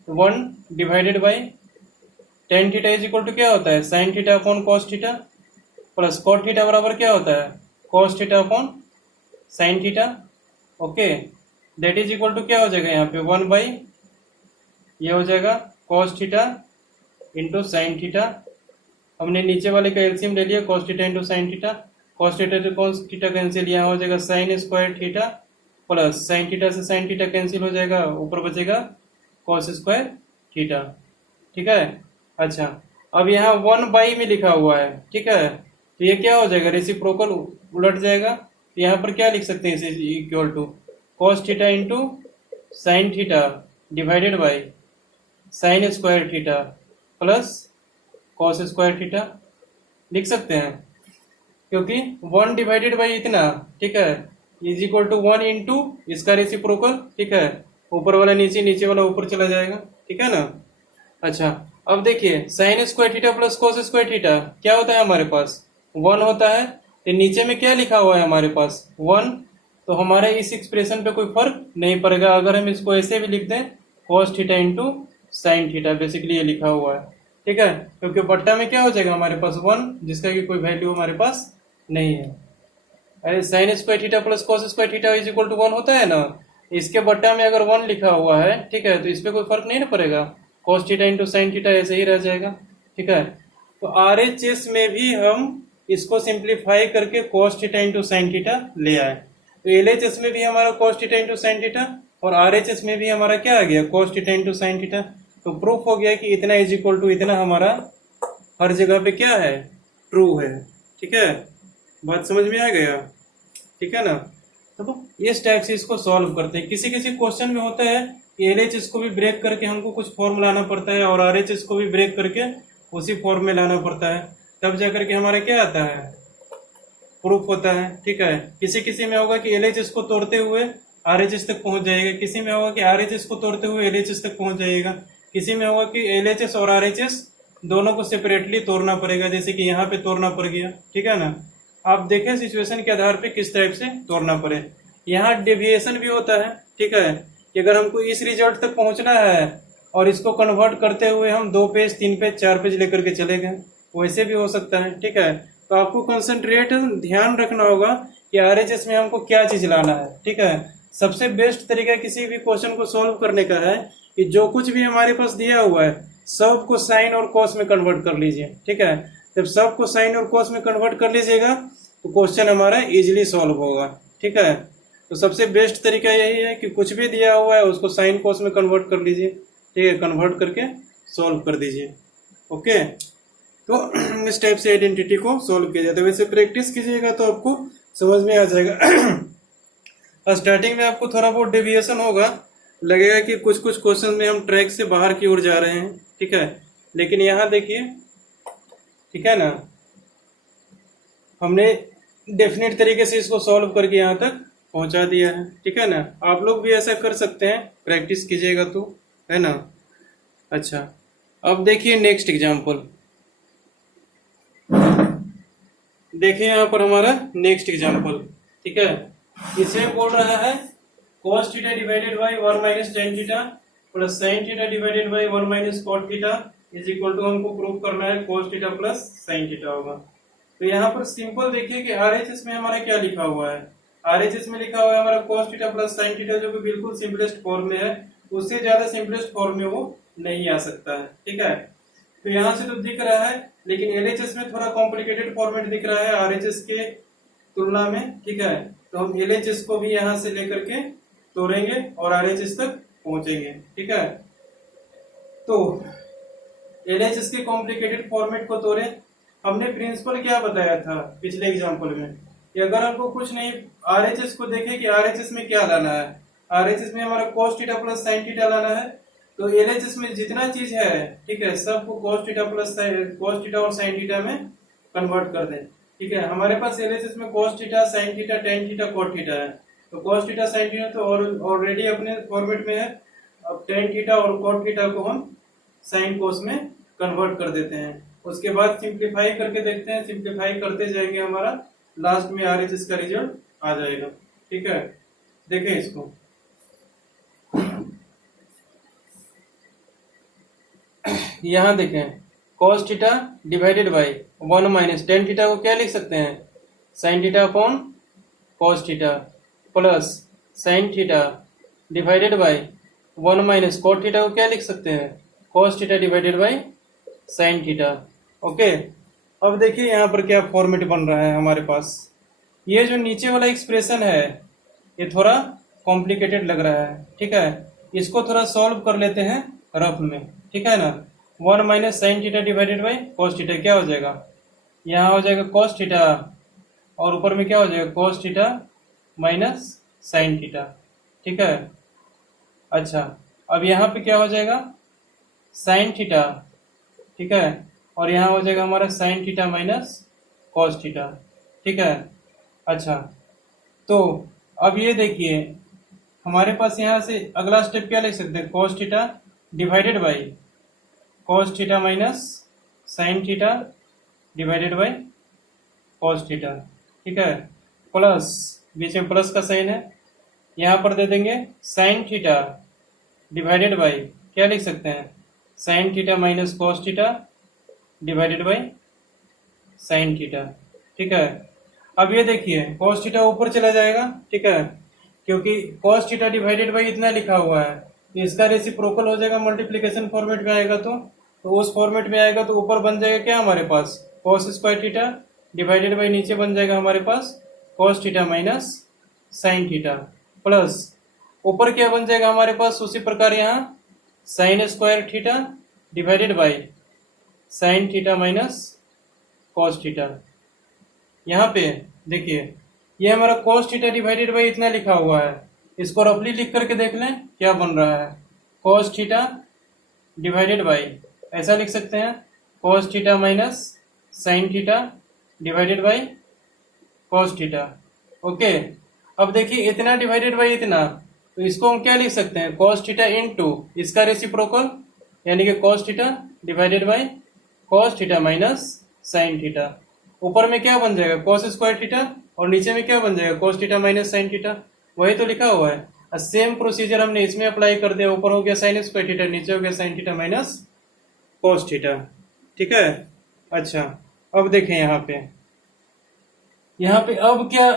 1 divided by tan theta is equal to क्या होता है sine theta upon cos theta plus cot theta बराबर क्या होता है cos theta upon sine theta, okay. That is equal to क्या हो जाएगा यहाँ पे 1 बाई ये हो जाएगा cos theta into sine theta, हमने नीचे वाले का एलसीएम ले लिया cos theta into sine theta, cos theta से cos थीटा कैंसिल, यहाँ हो जाएगा sign square theta plus sine theta से साइन थीटा कैंसिल हो जाएगा, ऊपर बचेगा cos स्क्वायर थीटा, ठीक है। अच्छा अब यहाँ 1 बाई में लिखा हुआ है, ठीक है, तो ये क्या हो जाएगा रेसिप्रोकल उलट जाएगा, तो यहाँ पर क्या लिख सकते हैं इसे equal to cos theta into sine theta divided by sine square theta plus cos square theta लिख सकते हैं, क्योंकि 1 डिवाइडेड बाई इतना, ठीक है, इज इक्वल टू 1 इंटू इसका रेसिप्रोकल, ठीक है, ऊपर वाला नीचे नीचे वाला ऊपर चला जाएगा, ठीक है ना। अच्छा अब देखिए sign square theta plus cos square theta क्या होता है हमारे पास, 1 होता है। तो नीचे में क्या लिखा हुआ है हमारे पास, 1। तो हमारे इस एक्सप्रेशन पे कोई फर्क नहीं पड़ेगा अगर हम इसको ऐसे भी लिख दें, cos theta into sine theta, basically ये लिखा हुआ है, ठीक है। क्योंकि बट्टा में क्या हो जाएगा हमारे पास 1, जिसका कि कोई वैल्यू हमारे पास नहीं है। अरे sine square theta plus cos square theta is equal to 1 होता है ना, इसके बट्टा में अगर 1 लिखा हुआ है, ठीक है, तो इस पे कोई फर्क नहीं ना पड़ेगा, cos theta into sine theta ऐसे ही रह जाएगा, ठीक है। तो RHS में भी हम इसको सिंप्लीफाई करके cos theta into sine theta ले आए। तो LHS में भी हमारा cos theta into sine theta और RHS में भी हमारा क्या आ गया, cos theta into sine theta. तो प्रूफ हो गया कि इतना इज इक्वल टू इतना हमारा हर जगह पे क्या है, ट्रू है, ठीक है। बात समझ में आ गया, ठीक है ना। तो इस टाइप से इसको सॉल्व करते हैं। किसी किसी क्वेश्चन में होता है कि LHS को भी ब्रेक करके हमको कुछ फॉर्म लाना पड़ता है और RHS को भी ब्रेक करके उसी फॉर्म में लाना पड़ता है, तब जाकर के हमारा क्या आता है, प्रूफ होता है, ठीक है। किसी किसी में होगा कि LHS को तोड़ते हुए RHS तक पहुंच जाएगा, किसी में होगा कि RHS को तोड़ते हुए LHS तक पहुंच जाएगा, किसी में होगा कि LHS और RHS दोनों को सेपरेटली तोड़ना पड़ेगा, जैसे कि यहाँ पे तोड़ना पड़ गया, ठीक है ना। आप देखें सिचुएशन के आधार पे किस टाइप से तोड़ना पड़े। यहाँ डेविएशन भी होता है, ठीक है, कि अगर हमको इस रिजल्ट तक पहुंचना है और इसको कन्वर्ट करते हुए हम 2 पेज 3 पेज 4 पेज लेकर के चले गए, वैसे भी हो सकता है, ठीक है। तो आपको कंसंट्रेट ध्यान रखना होगा कि RHS में हमको क्या चीज लाना है, ठीक है। सबसे बेस्ट तरीका किसी भी क्वेश्चन को सॉल्व करने का है कि जो कुछ भी हमारे पास दिया हुआ है सब को साइन और कॉस में कन्वर्ट कर लीजिए, ठीक है। जब सब को साइन और कॉस में कन्वर्ट कर लीजिएगा तो क्वेश्चन हमारा इजीली सॉल्व होगा, ठीक है। तो सबसे बेस्ट तरीका यही है कि कुछ भी दिया हुआ है उसको साइन कॉस में कन्वर्ट कर लीजिए, ठीक है, कन्वर्ट करके सॉल्व कर दीजिए, ओके। तो इस टाइप से आइडेंटिटी को सॉल्व किया जाता है। वैसे प्रैक्टिस कीजिएगा तो आपको समझ में आ जाएगा। स्टार्टिंग में आपको थोड़ा बहुत डेविएशन होगा, लगेगा कि कुछ कुछ क्वेश्चन में हम ट्रैक से बाहर की ओर जा रहे हैं, ठीक है, लेकिन यहाँ देखिए, ठीक है ना, हमने डेफिनेट तरीके से इसको सॉल्व करके यहाँ तक पहुंचा दिया है, ठीक है ना। आप लोग भी ऐसा कर सकते हैं, प्रैक्टिस कीजिएगा तो, है ना। अच्छा, अब देखिए नेक्स्ट एग्जाम्पल, देखिए यहाँ पर हमारा नेक्स्ट एग्जाम्पल, ठीक है। इसे बोल रहा है cos theta divided by 1 minus tan theta plus sine theta divided by 1 minus cot theta is equal to, हमको प्रूव करना है cos theta plus sine theta होगा। तो यहाँ पर सिंपल देखिए कि RHS में हमारा क्या लिखा हुआ है, RHS में लिखा हुआ है हमारा cos theta plus sine theta, जो कि बिल्कुल सिंपलेस्ट फॉर्म में है, उससे ज्यादा सिंपलेस्ट फॉर्म में वो नहीं आ सकता है, ठीक है। तो यहाँ से तो दिख रहा है, लेकिन LHS में थोड़ा कॉम्प्लिकेटेड फॉर्मेट दिख रहा है RHS के तुलना में, ठीक है। तो हम LHS को भी यहाँ से लेकर के तोड़ेंगे और RHS तक पहुंचेंगे, ठीक है। तो LHS के कॉम्प्लिकेटेड फॉर्मेट को तोड़े। हमने प्रिंसिपल क्या बताया था पिछले एग्जांपल में कि अगर हमको कुछ नहीं, RHS को देखें कि RHS में क्या लाना है, RHS में हमारा cos theta plus sine theta लाना है। तो LHS में जितना चीज है, ठीक है, सबको cos theta plus cos theta और साइन थीटा में कन्वर्ट कर दें, ठीक है। हमारे पास LHS में cos theta sine theta tan theta cot theta है, तो cos थीटा साइन थीटा तो ऑलरेडी अपने फॉर्मेट में है। अब टेन थीटा और cot थीटा को हम साइन कोस में कन्वर्ट कर देते हैं। उसके बाद सिंप्लीफाई करके देखते हैं, सिंप्लीफाई करते जाएंगे, हमारा लास्ट में RHS का रिजल्ट आ जाएगा, ठीक है। देखें इसको, यहाँ देखें cos theta divided by 1 minus tan theta को क्या लिख सकते हैं, sine theta upon cos theta plus sine theta divided by 1 minus cot theta को क्या लिख सकते हैं, cos theta divided by sign theta, okay. अब देखिए यहाँ पर क्या फॉर्मेट बन रहा है हमारे पास। ये जो नीचे वाला एक्सप्रेशन है ये थोड़ा कॉम्प्लिकेटेड लग रहा है, ठीक है। इसको थोड़ा सॉल्व कर लेते हैं रफ में, ठीक है ना। 1 minus sign theta divided by cos theta क्या हो जाएगा, यहाँ हो जाएगा cos थीटा और ऊपर में क्या हो जाएगा cos theta minus sine theta, ठीक है। अच्छा, अब यहाँ पे क्या हो जाएगा साइन थीटा, ठीक है, और यहाँ हो जाएगा हमारा sign theta minus cos theta, ठीक है। अच्छा, तो अब ये देखिए हमारे पास यहाँ से अगला स्टेप क्या लिख सकते हैं, cos theta divided by cos theta minus sign theta divided by cos theta, ठीक है, प्लस बीच में प्लस का साइन है, यहाँ पर दे देंगे साइन थीटा डिवाइडेड बाई, क्या लिख सकते हैं, sine theta minus cos theta divided by sine theta, ठीक है। अब ये देखिए cos थीटा ऊपर चला जाएगा, ठीक है, क्योंकि cos थीटा डिवाइडेड बाई इतना लिखा हुआ है, इसका रेसिप्रोकल हो जाएगा, मल्टीप्लिकेशन फॉर्मेट में आएगा तो उस फॉर्मेट में आएगा तो ऊपर बन जाएगा क्या हमारे पास cos square theta divided by नीचे बन जाएगा हमारे पास cos theta minus sign theta, plus ऊपर क्या बन जाएगा हमारे पास उसी प्रकार यहाँ sign square theta divided by sign theta minus cos theta. यहाँ पे देखिए ये हमारा cos थीटा डिवाइडेड बाई इतना लिखा हुआ है, इसको रफली लिख करके देख लें क्या बन रहा है, cos थीटा डिवाइडेड बाई, ऐसा लिख सकते हैं cos theta minus sign theta divided by cos theta. Okay, अब देखिए इतना डिवाइडेड बाई इतना, तो इसको हम क्या लिख सकते हैं, cos थीटा इनटू इसका रेसिप्रोकल यानी कि cos theta divided by cos theta minus sine theta. ऊपर में क्या बन जाएगा cos स्क्वायर थीटा और नीचे में क्या बन जाएगा cos theta minus sine theta, वही तो लिखा हुआ है। सेम प्रोसीजर हमने इसमें अप्लाई कर दिया, ऊपर हो गया साइन स्क्वायर थीटा, नीचे हो गया sign theta minus cos theta, ठीक है। अच्छा अब देखें यहाँ पे अब क्या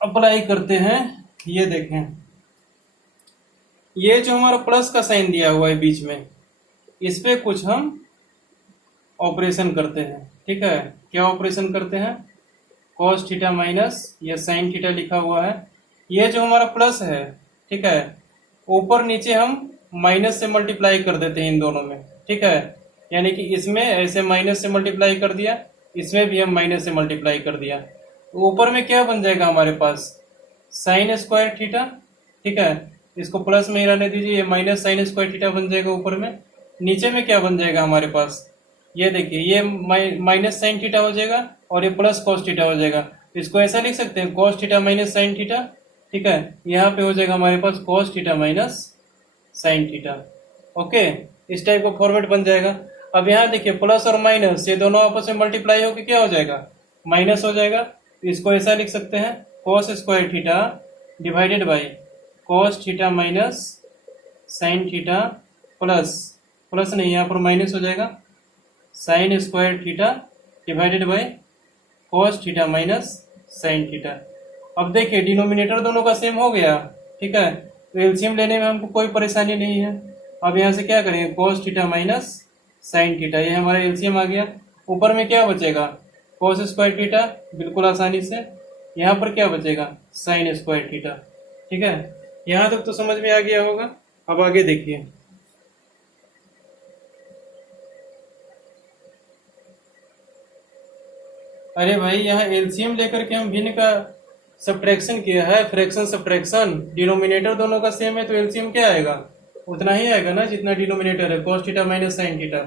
अप्लाई करते हैं, ये देखें, ये जो हमारा प्लस का साइन दिया हुआ है बीच में, इस पे कुछ हम ऑपरेशन करते हैं, ठीक है। क्या ऑपरेशन करते हैं, cos थीटा माइनस या साइन थीटा लिखा हुआ है, ये जो हमारा प्लस है, ठीक है, ऊपर नीचे हम माइनस से मल्टीप्लाई कर देते हैं इन दोनों में, ठीक है, यानी कि इसमें ऐसे माइनस से मल्टीप्लाई कर दिया, इसमें भी हम माइनस से मल्टीप्लाई कर दिया, तो ऊपर में क्या बन जाएगा हमारे पास साइन स्क्वायर थीटा, ठीक है, इसको प्लस में ही रहने दीजिए, ये माइनस साइन स्क्वायर थीटा बन जाएगा ऊपर में, नीचे में क्या बन जाएगा हमारे पास, ये देखिए ये माइनस साइन थीटा हो जाएगा और ये प्लस cos थीटा हो जाएगा, इसको ऐसा लिख सकते हैं cos theta minus sine theta, ठीक है, यहाँ पे हो जाएगा हमारे पास cos theta minus sign theta. Okay, इस टाइप का फॉर्मेट बन जाएगा। अब यहाँ देखिए प्लस और माइनस ये दोनों आपस में मल्टीप्लाई होकर क्या हो जाएगा, माइनस हो जाएगा, तो इसको ऐसा लिख सकते हैं cos square theta divided by cos theta minus sign theta plus नहीं, यहाँ पर माइनस हो जाएगा sign square theta divided by cos theta minus sine theta. अब देखिए डिनोमिनेटर दोनों का सेम हो गया, ठीक है, तो एलसीएम लेने में हमको कोई परेशानी नहीं है। अब यहाँ से क्या करेंगे cos theta minus sign theta, ये हमारा एलसीएम आ गया। ऊपर में क्या बचेगा cos स्क्वायर थीटा, बिल्कुल आसानी से, यहाँ पर क्या बचेगा साइन स्क्वायर थीटा, ठीक है। यहाँ तक तो समझ में आ गया होगा। अब आगे देखिए, अरे भाई यहाँ एलसीएम लेकर के हम भिन्न का सब्ट्रैक्शन किया है, फ्रैक्शन सब्ट्रैक्शन, डिनोमिनेटर दोनों का सेम है तो एलसीएम क्या आएगा, उतना ही आएगा ना जितना डिनोमिनेटर है, cos theta minus sine theta.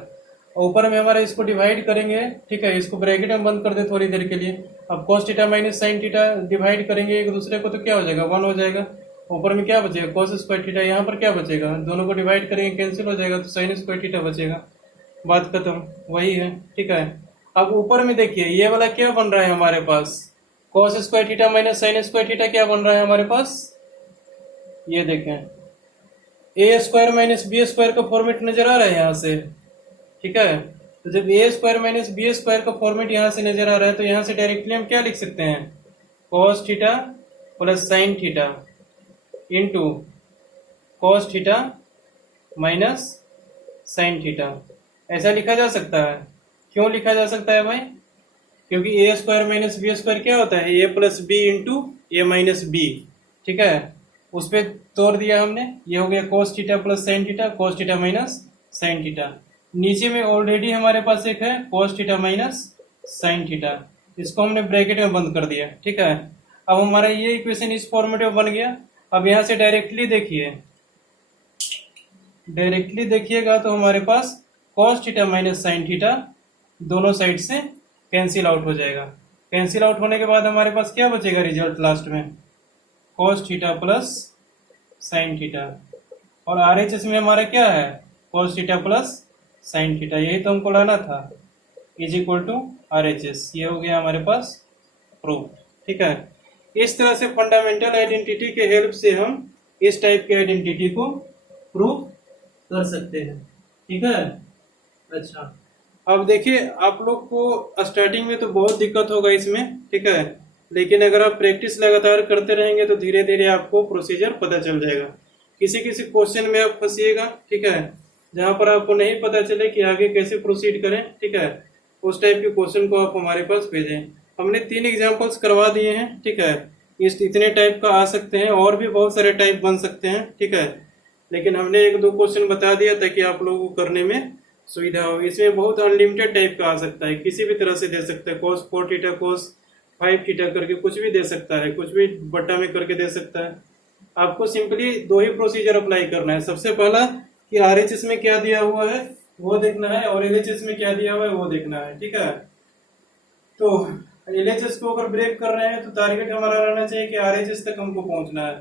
ऊपर में हमारा इसको डिवाइड करेंगे, ठीक है, इसको ब्रैकेट में बंद कर दे थोड़ी देर के लिए। अब cos theta minus sine theta divide करेंगे एक दूसरे को तो क्या हो जाएगा 1 हो जाएगा, ऊपर में क्या बचेगा cos स्क्वायर थीटा, यहाँ पर क्या बचेगा, दोनों को डिवाइड करेंगे कैंसिल हो जाएगा तो साइन स्क्वायर थीटा बचेगा, बात खत्म, वही है, ठीक है। अब ऊपर में देखिए ये वाला क्या बन रहा है हमारे पास, cos square theta minus sign square theta क्या बन रहा है हमारे पास, ये देखें A square minus B square का फॉर्मेट नजर आ रहा है यहाँ से, ठीक है। तो जब ए स्क्वायर माइनस बी स्क्वायर का फॉर्मेट यहाँ से नजर आ रहा है तो यहाँ से डायरेक्टली हम क्या लिख सकते हैं, cos theta plus sine theta into cos theta minus sine theta, ऐसा लिखा जा सकता है। क्यों लिखा जा सकता है भाई, क्योंकि ए स्क्वायर माइनस बी स्क्वायर क्या होता है, A plus B into A minus B, ठीक है, उस पर तोड़ दिया हमने, ये हो गया cos theta plus sine theta, cos theta minus sine theta. नीचे में ऑलरेडी हमारे पास एक है cos theta minus sine theta, इसको हमने ब्रैकेट में बंद कर दिया, ठीक है। अब हमारा ये इक्वेशन इस फॉर्मेट में बन गया। अब यहाँ से डायरेक्टली देखिएगा तो हमारे पास cos theta minus sine theta दोनों साइड से कैंसिल आउट हो जाएगा। कैंसिल आउट होने के बाद हमारे पास क्या बचेगा रिजल्ट लास्ट में, cos theta plus sine theta, और RHS में हमारा क्या है cos theta plus sine theta, यही तो हमको लाना था, इज इक्वल टू RHS। ये हो गया हमारे पास प्रूफ। ठीक है, इस तरह से फंडामेंटल आइडेंटिटी के हेल्प से हम इस टाइप के आइडेंटिटी को प्रूव कर सकते हैं। ठीक है, अच्छा अब देखिए, आप लोग को स्टार्टिंग में तो बहुत दिक्कत होगा इसमें, ठीक है, लेकिन अगर आप प्रैक्टिस लगातार करते रहेंगे तो धीरे धीरे आपको प्रोसीजर पता चल जाएगा। किसी किसी क्वेश्चन में आप फंसिएगा, ठीक है, जहां पर आपको नहीं पता चले कि आगे कैसे प्रोसीड करें, ठीक है, उस टाइप के क्वेश्चन को आप हमारे पास भेजें। हमने 3 एग्जाम्पल्स करवा दिए हैं, ठीक है, इस इतने टाइप का आ सकते हैं, और भी बहुत सारे टाइप बन सकते हैं, ठीक है, लेकिन हमने 1-2 क्वेश्चन बता दिया ताकि आप लोगों को करने में सुविधा हो। इसमें बहुत अनलिमिटेड टाइप का आ सकता है, किसी भी तरह से दे सकता है, cos 4 थीटा cos 5 थीटा करके कुछ भी दे सकता है, कुछ भी बट्टा में करके दे सकता है। आपको सिंपली 2 ही प्रोसीजर अप्लाई करना है। सबसे पहला कि RHS में क्या दिया हुआ है वो देखना है, और LHS में क्या दिया हुआ है वो देखना है। ठीक है, तो LHS को अगर ब्रेक कर रहे हैं तो टारगेट हमारा रहना चाहिए कि RHS तक हमको पहुंचना है।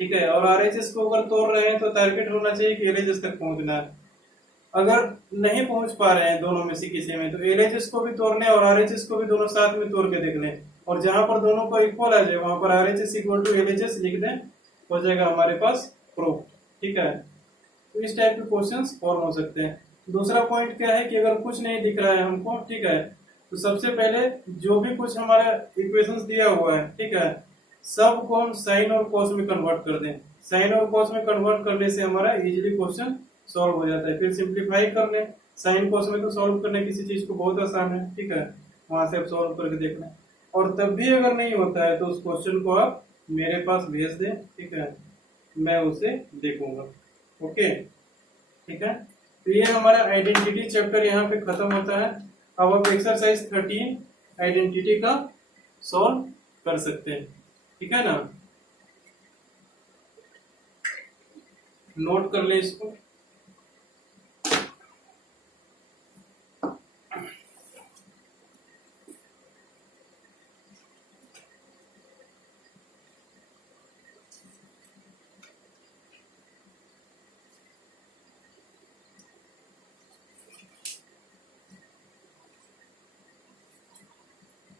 ठीक है, और RHS को अगर तोड़ रहे हैं तो टारगेट होना चाहिए कि LHS तक पहुंचना है। अगर नहीं पहुंच पा रहे हैं दोनों में से किसी में, तो LHS को भी तोड़ लें और RHS को भी दोनों साथ में तोड़ के देख लें, और जहां पर दोनों को इक्वल आ जाए वहां पर RHS इक्वल टू LHS लिख दें, हो जाएगा हमारे पास प्रूफ। ठीक है, तो इस टाइप के क्वेश्चंस फॉर्म हो सकते हैं। दूसरा पॉइंट क्या है कि अगर कुछ नहीं दिख रहा है हमको, ठीक है, तो सबसे पहले जो भी कुछ हमारा इक्वेशंस दिया हुआ है, ठीक है, सब को हम साइन और कॉस में कन्वर्ट कर दें। साइन और कॉस में कन्वर्ट करने से हमारा इजीली क्वेश्चन सॉल्व हो जाता है। फिर सिंप्लीफाई कर लें, साइन कॉस में तो सॉल्व करने किसी चीज को बहुत आसान है, ठीक है, वहां से आप सॉल्व करके देख लें। और तब भी अगर नहीं होता है तो उस क्वेश्चन को आप मेरे पास भेज दें, ठीक है, मैं उसे देखूंगा। ओके, ठीक है, तो ये हमारा आइडेंटिटी चैप्टर यहाँ पे खत्म होता है। अब आप एक्सरसाइज 13 आइडेंटिटी का सॉल्व कर सकते हैं। ठीक है ना, नोट कर ले इसको।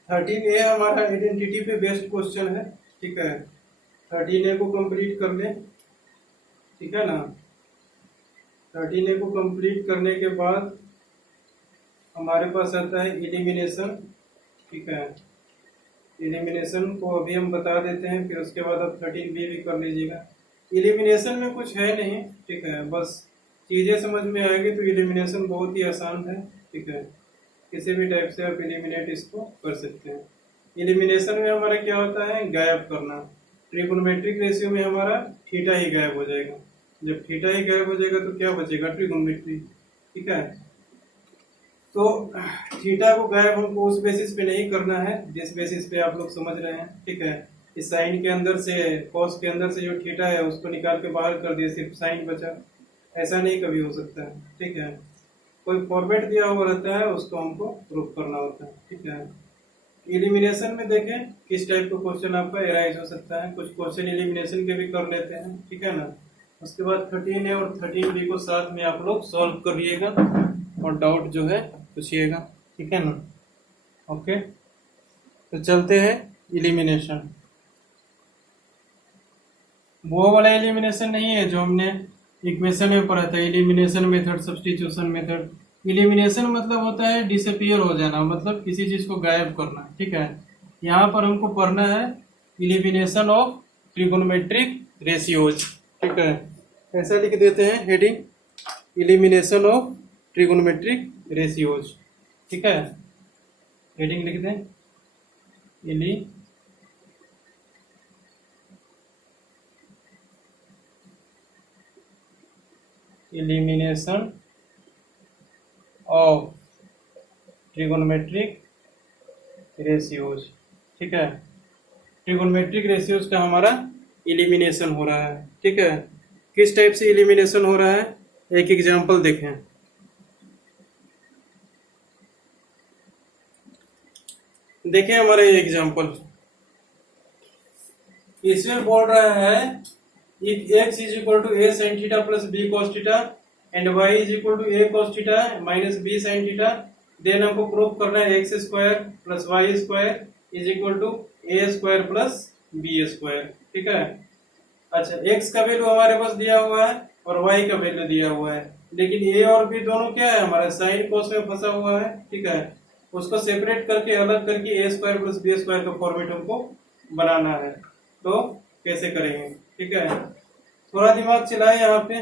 थर्टीन ए हमारा आइडेंटिटी पे बेस्ड क्वेश्चन है। ठीक है, 13A को कंप्लीट कर ले। ठीक है ना, 13A को कंप्लीट करने के बाद हमारे पास आता है इलिमिनेशन। ठीक है, इलिमिनेशन को अभी हम बता देते हैं, फिर उसके बाद आप 13B भी कर लीजिएगा। इलिमिनेशन में कुछ है नहीं, ठीक है, बस चीजें समझ में आएगी तो इलिमिनेशन बहुत ही आसान है। ठीक है, किसी भी टाइप से आप एलिमिनेट इसको कर सकते हैं। एलिमिनेशन में हमारा क्या होता है, गायब करना। ट्रिगोनोमेट्रिक रेशियो में हमारा थीटा ही गायब हो जाएगा। जब थीटा ही गायब हो जाएगा तो क्या बचेगा, ट्रिगोनोमेट्री। ठीक है, तो थीटा को गायब हमको उस बेसिस पे नहीं करना है जिस बेसिस पे आप लोग समझ रहे हैं। ठीक है, इस साइन के अंदर से, कॉस के अंदर से जो थीटा है उसको निकाल के बाहर कर दिया, सिर्फ साइन बचा। ऐसा नहीं कभी हो सकता है। ठीक है, कोई फॉर्मेट दिया हुआ रहता है, उसको हमको प्रूफ करना होता है। ठीक है, एलिमिनेशन में देखें किस टाइप का क्वेश्चन आपका एराइज हो सकता है। कुछ क्वेश्चन एलिमिनेशन के भी कर लेते हैं। ठीक है ना, उसके बाद 13A और 13B को साथ में आप लोग सॉल्व करिएगा और डाउट जो है पूछिएगा। ठीक है ना, ओके, तो चलते हैं एलिमिनेशन। वो वाला एलिमिनेशन नहीं है जो हमने इक्वेशन में पढ़ा था, elimination method, substitution method. Elimination मतलब होता है डिसअपियर हो जाना, मतलब किसी चीज को गायब करना। ठीक है, यहाँ पर हमको पढ़ना है एलिमिनेशन ऑफ ट्रिगोनोमेट्रिक रेशियोज। ठीक है, ऐसा लिख देते हैं heading, elimination of trigonometric ratios. ठीक है, हेडिंग लिख दें एलिमिनेशन ऑफ ट्रिगोनोमेट्रिक रेशियोज। ठीक है, ट्रिगोनोमेट्रिक रेशियोज का हमारा एलिमिनेशन हो रहा है। ठीक है, किस टाइप से एलिमिनेशन हो रहा है, एक एग्जांपल देखें। देखें हमारा ये एग्जांपल, इसमें बोल रहा है if x is equal to a sin theta plus b cos theta and y is equal to a cos theta minus B sine theta. Then हमको प्रूव करना है x square plus Y square is equal to a square plus B square. ठीक है। अच्छा, x का value हमारे पास दिया हुआ है और वाई का वैल्यू दिया हुआ है, लेकिन ए और बी दोनों क्या है, हमारा साइन कोस में फंसा हुआ है। ठीक है। उसको सेपरेट करके अलग करके ए स्क्वायर प्लस बी स्क्वायर का फॉर्मेट हमको बनाना है, तो कैसे करेंगे। ठीक है। थोड़ा दिमाग चलाए यहाँ पे।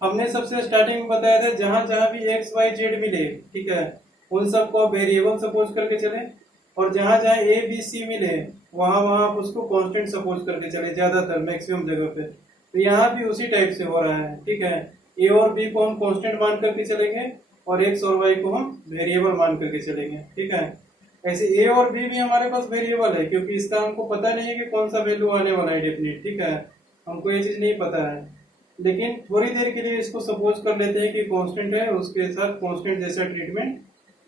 हमने सबसे स्टार्टिंग में बताया था जहां जहां भी एक्स वाई जेड मिले, ठीक है, उन सबको वेरिएबल सपोज करके चले, और जहां जहां ए बी सी मिले वहां वहां आप उसको कांस्टेंट सपोज करके चले, ज्यादातर मैक्सिमम जगह पे। तो यहाँ भी उसी टाइप से हो रहा है। ठीक है। ए और बी को हम कांस्टेंट मान करके चलेंगे और एक्स और वाई को हम वेरिएबल मान करके चलेंगे। ठीक है। ऐसे ए और बी भी हमारे पास वेरिएबल है, क्योंकि इसका हमको पता नहीं है कि कौन सा वैल्यू आने वाला है डेफिनेट। ठीक है। हमको ये चीज नहीं पता है, लेकिन थोड़ी देर के लिए इसको सपोज कर लेते हैं कि कांस्टेंट है, उसके साथ कांस्टेंट जैसा ट्रीटमेंट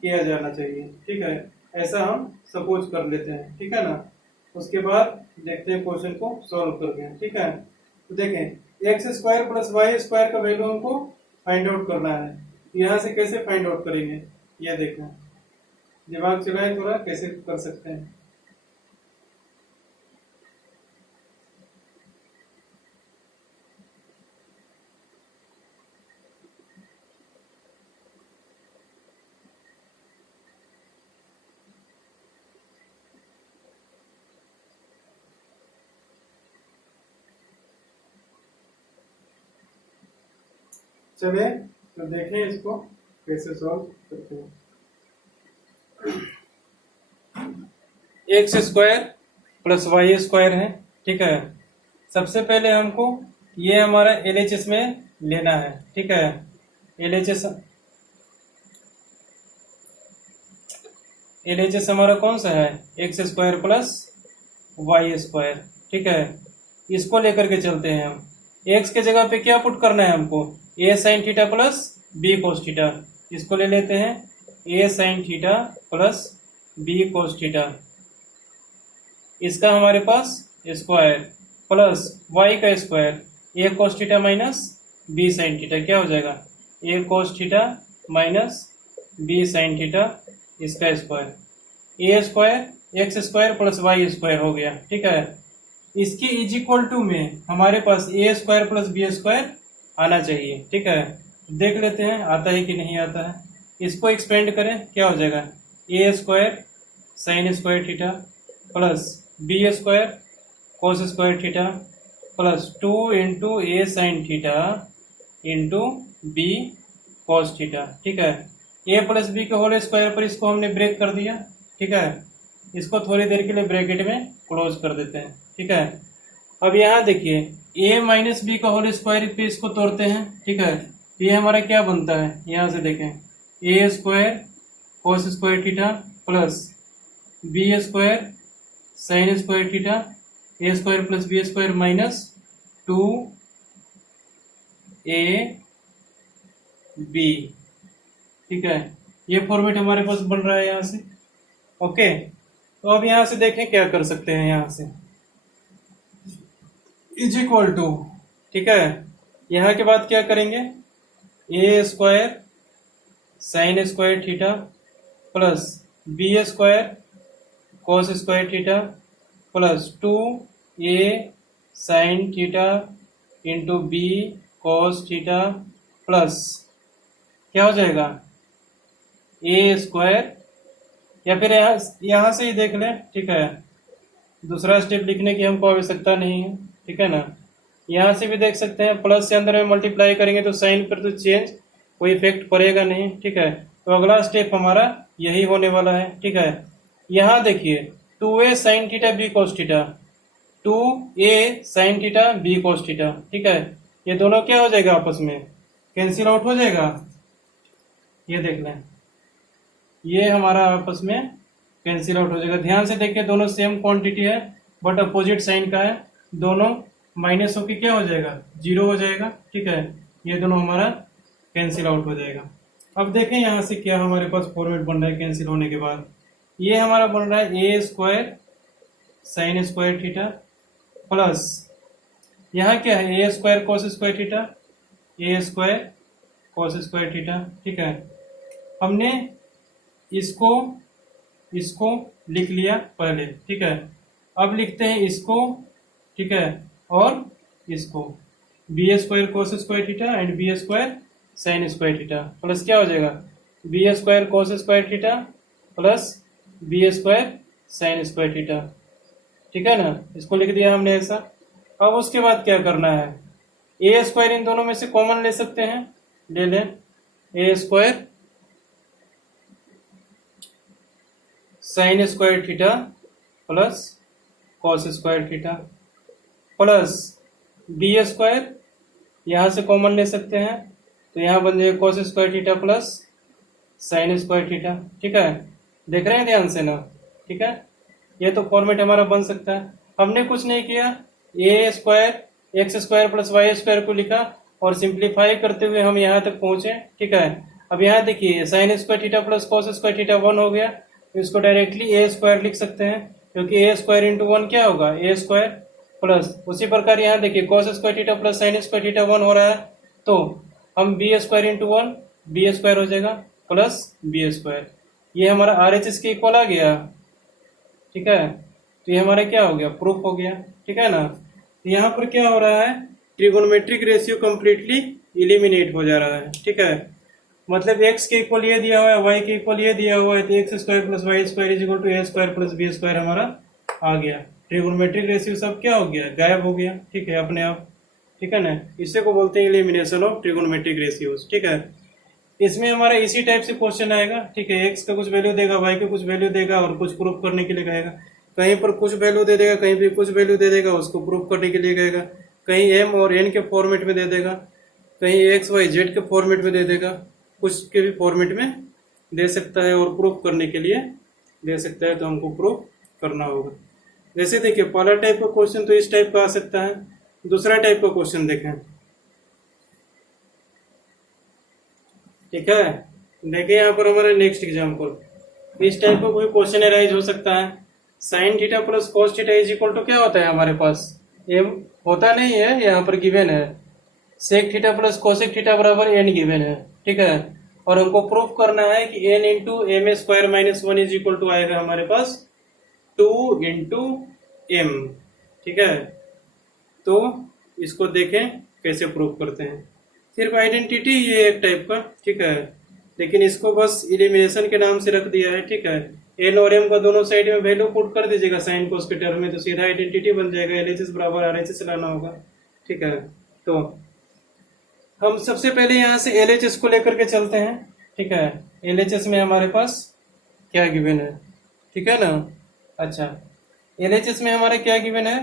किया जाना चाहिए। ठीक है। ऐसा हम सपोज कर लेते हैं। ठीक है ना। उसके बाद देखते हैं क्वेश्चन को सॉल्व करके। ठीक है। तो देखें, x square plus Y square का वैल्यू हमको फाइंड आउट करना है। यहाँ से कैसे फाइंड आउट करेंगे, ये देखें, दिमाग चलाए थोड़ा, कैसे कर सकते हैं। चले तो देखें इसको कैसे सॉल्व करते हैं। X square plus Y square है। ठीक है। सबसे पहले हमको ये हमारा एलएचएस में लेना है। ठीक है। एलएचएस हमारा कौन सा है, x square plus Y square. ठीक है। इसको लेकर के चलते हैं हम। एक्स के जगह पे क्या पुट करना है हमको, A sine theta plus B cos theta. इसको ले लेते हैं A sine theta plus B cos theta. इसका हमारे पास स्क्वायर प्लस वाई का square A cos theta minus B sine theta. क्या हो जाएगा, A cos theta minus B sine theta, इसका square. A square X square plus Y square हो गया। ठीक है। इसके इज इक्वल टू में हमारे पास ए स्क्वायर प्लस बी स्क्वायर आना चाहिए। ठीक है। देख लेते हैं आता है कि नहीं आता है। इसको एक्सपेंड करें, क्या हो जाएगा, A square sine square theta plus B square cos square theta plus 2 into A sine theta into B cos theta. ठीक है। ए प्लस बी के होल स्क्वायर पर इसको हमने ब्रेक कर दिया। ठीक है। इसको थोड़ी देर के लिए ब्रैकेट में क्लोज कर देते हैं। ठीक है। अब यहाँ देखिए, ए माइनस बी का होल स्क्वायर पे इसको तोड़ते हैं। ठीक है। ये हमारा क्या बनता है, यहाँ से देखें, A square cos square theta plus B square sine square theta, A square plus B square minus 2 A B. ठीक है। ये फॉर्मेट हमारे पास बन रहा है यहाँ से। ओके। तो अब यहाँ से देखें क्या कर सकते हैं, यहाँ से इज इक्वल टू, ठीक है, यहाँ के बाद क्या करेंगे, A square sine square theta plus B square cos square theta plus 2 A sine theta into B cos theta plus क्या हो जाएगा, ए स्क्वायर, या फिर यहाँ से ही देख लें। ठीक है। दूसरा स्टेप लिखने की हमको आवश्यकता नहीं है। ठीक है ना। यहाँ से भी देख सकते हैं, प्लस से अंदर में मल्टीप्लाई करेंगे तो साइन पर तो चेंज कोई इफेक्ट पड़ेगा नहीं। ठीक है। तो अगला स्टेप हमारा यही होने वाला है। ठीक है। यहाँ देखिए 2a sine theta b cos theta, 2a sine theta b cos theta. ठीक है। ये दोनों क्या हो जाएगा, आपस में कैंसिल आउट हो जाएगा। ये देख लें, ये हमारा आपस में कैंसिल आउट हो जाएगा। ध्यान से देखिए, दोनों सेम क्वांटिटी है बट अपोजिट साइन का है। दोनों माइनस होके क्या हो जाएगा, 0 हो जाएगा। ठीक है। ये दोनों हमारा कैंसिल आउट हो जाएगा। अब देखें यहाँ से क्या हमारे पास फॉर्मेट बन रहा है कैंसिल होने के बाद। ये हमारा बन रहा है A square sine square theta plus यहाँ क्या है, A square cos square theta, A square cos square theta. ठीक है, हमने इसको इसको लिख लिया पहले। ठीक है, अब लिखते हैं इसको। ठीक है, और इसको b square cos square theta and b square sine square theta plus क्या हो जाएगा, b square cos square theta plus B square sine square theta. ठीक है ना, इसको लिख दिया हमने ऐसा। अब उसके बाद क्या करना है, ए स्क्वायर इन दोनों में से कॉमन ले सकते हैं, ले लें A square sine square theta plus cos square theta plus B square यहां से कॉमन ले सकते हैं, तो यहां बन जाएगा cos square theta plus sine square theta. ठीक है, देख रहे हैं ध्यान से ना। ठीक है, ये तो फॉर्मेट हमारा बन सकता है। हमने कुछ नहीं किया, A square X square plus Y square को लिखा और सिंप्लीफाई करते हुए हम यहाँ तक पहुंचे। ठीक है, अब यहाँ देखिए sign square theta plus cos square theta 1 हो गया, तो इसको डायरेक्टली ए स्क्वायर लिख सकते हैं, क्योंकि ए स्क्वायर इंटू 1 क्या होगा, ए स्क्वायर प्लस उसी प्रकार यहाँ देखिए cos square theta plus sine square theta 1 हो रहा है, तो हम b square into 1 b square हो जाएगा प्लस बी स्क्वायर। ये हमारा आर एच एस के इक्वल आ गया। ठीक है, तो ये हमारा क्या हो गया, प्रूफ हो गया। ठीक है ना, तो यहाँ पर क्या हो रहा है, ट्रिगोनोमेट्रिक रेशियो कंप्लीटली इलिमिनेट हो जा रहा है। ठीक है, मतलब x के इक्वल ये दिया हुआ है, y के इक्वल ये दिया हुआ है, तो x square plus Y square is equal to a square plus B square हमारा आ गया। ट्रिगोनोमेट्रिक रेशियो सब क्या हो गया, गायब हो गया। ठीक है, अपने आप। ठीक है ना, इसे को बोलते हैं एलिमिनेशन ऑफ ट्रिगोनोमेट्रिक रेशियोज। ठीक है, इसमें हमारा इसी टाइप से क्वेश्चन आएगा। ठीक है, एक्स का कुछ वैल्यू देगा, वाई का कुछ वैल्यू देगा और कुछ प्रूफ करने के लिए कहेगा। कहीं पर कुछ वैल्यू दे देगा, कहीं पर कुछ वैल्यू दे देगा, उसको प्रूफ करने के लिए कहेगा। कहीं एम और एन के फॉर्मेट में दे देगा, कहीं एक्स वाई जेड के फॉर्मेट में दे देगा, कुछ के भी फॉर्मेट में दे सकता है और प्रूफ करने के लिए दे सकता है, तो हमको प्रूफ करना होगा। जैसे देखिए पहला टाइप का क्वेश्चन तो इस टाइप का आ सकता है। दूसरा टाइप का क्वेश्चन देखें। ठीक है, देखिए यहाँ पर हमारा नेक्स्ट एग्जाम्पल, इस टाइप का कोई क्वेश्चन अराइज हो सकता है। Sine theta plus cos theta is equal to क्या होता है हमारे पास, एम होता नहीं है, यहाँ पर गिवन है sec theta plus cosec theta बराबर एन गिवन है। ठीक है, और हमको प्रूफ करना है कि n into m square minus 1 is equal to आएगा हमारे पास 2 इंटू एम। ठीक है, तो इसको देखें कैसे प्रूफ करते हैं। सिर्फ आइडेंटिटी ये एक टाइप का। ठीक है, लेकिन इसको बस इलिमिनेशन के नाम से रख दिया है। ठीक है, एन और एम का दोनों साइड में वैल्यू पुट कर दीजिएगा साइन कोस के टर्म में, तो सीधा आइडेंटिटी बन जाएगा, एलएचएस बराबर आरएचएस लाना होगा। ठीक है, तो हम सबसे पहले यहाँ से एलएचएस को लेकर के चलते हैं। ठीक है, एलएचएस में हमारे पास क्या गिवन है, ठीक है ना। अच्छा, एलएचएस में हमारा क्या गिवन है,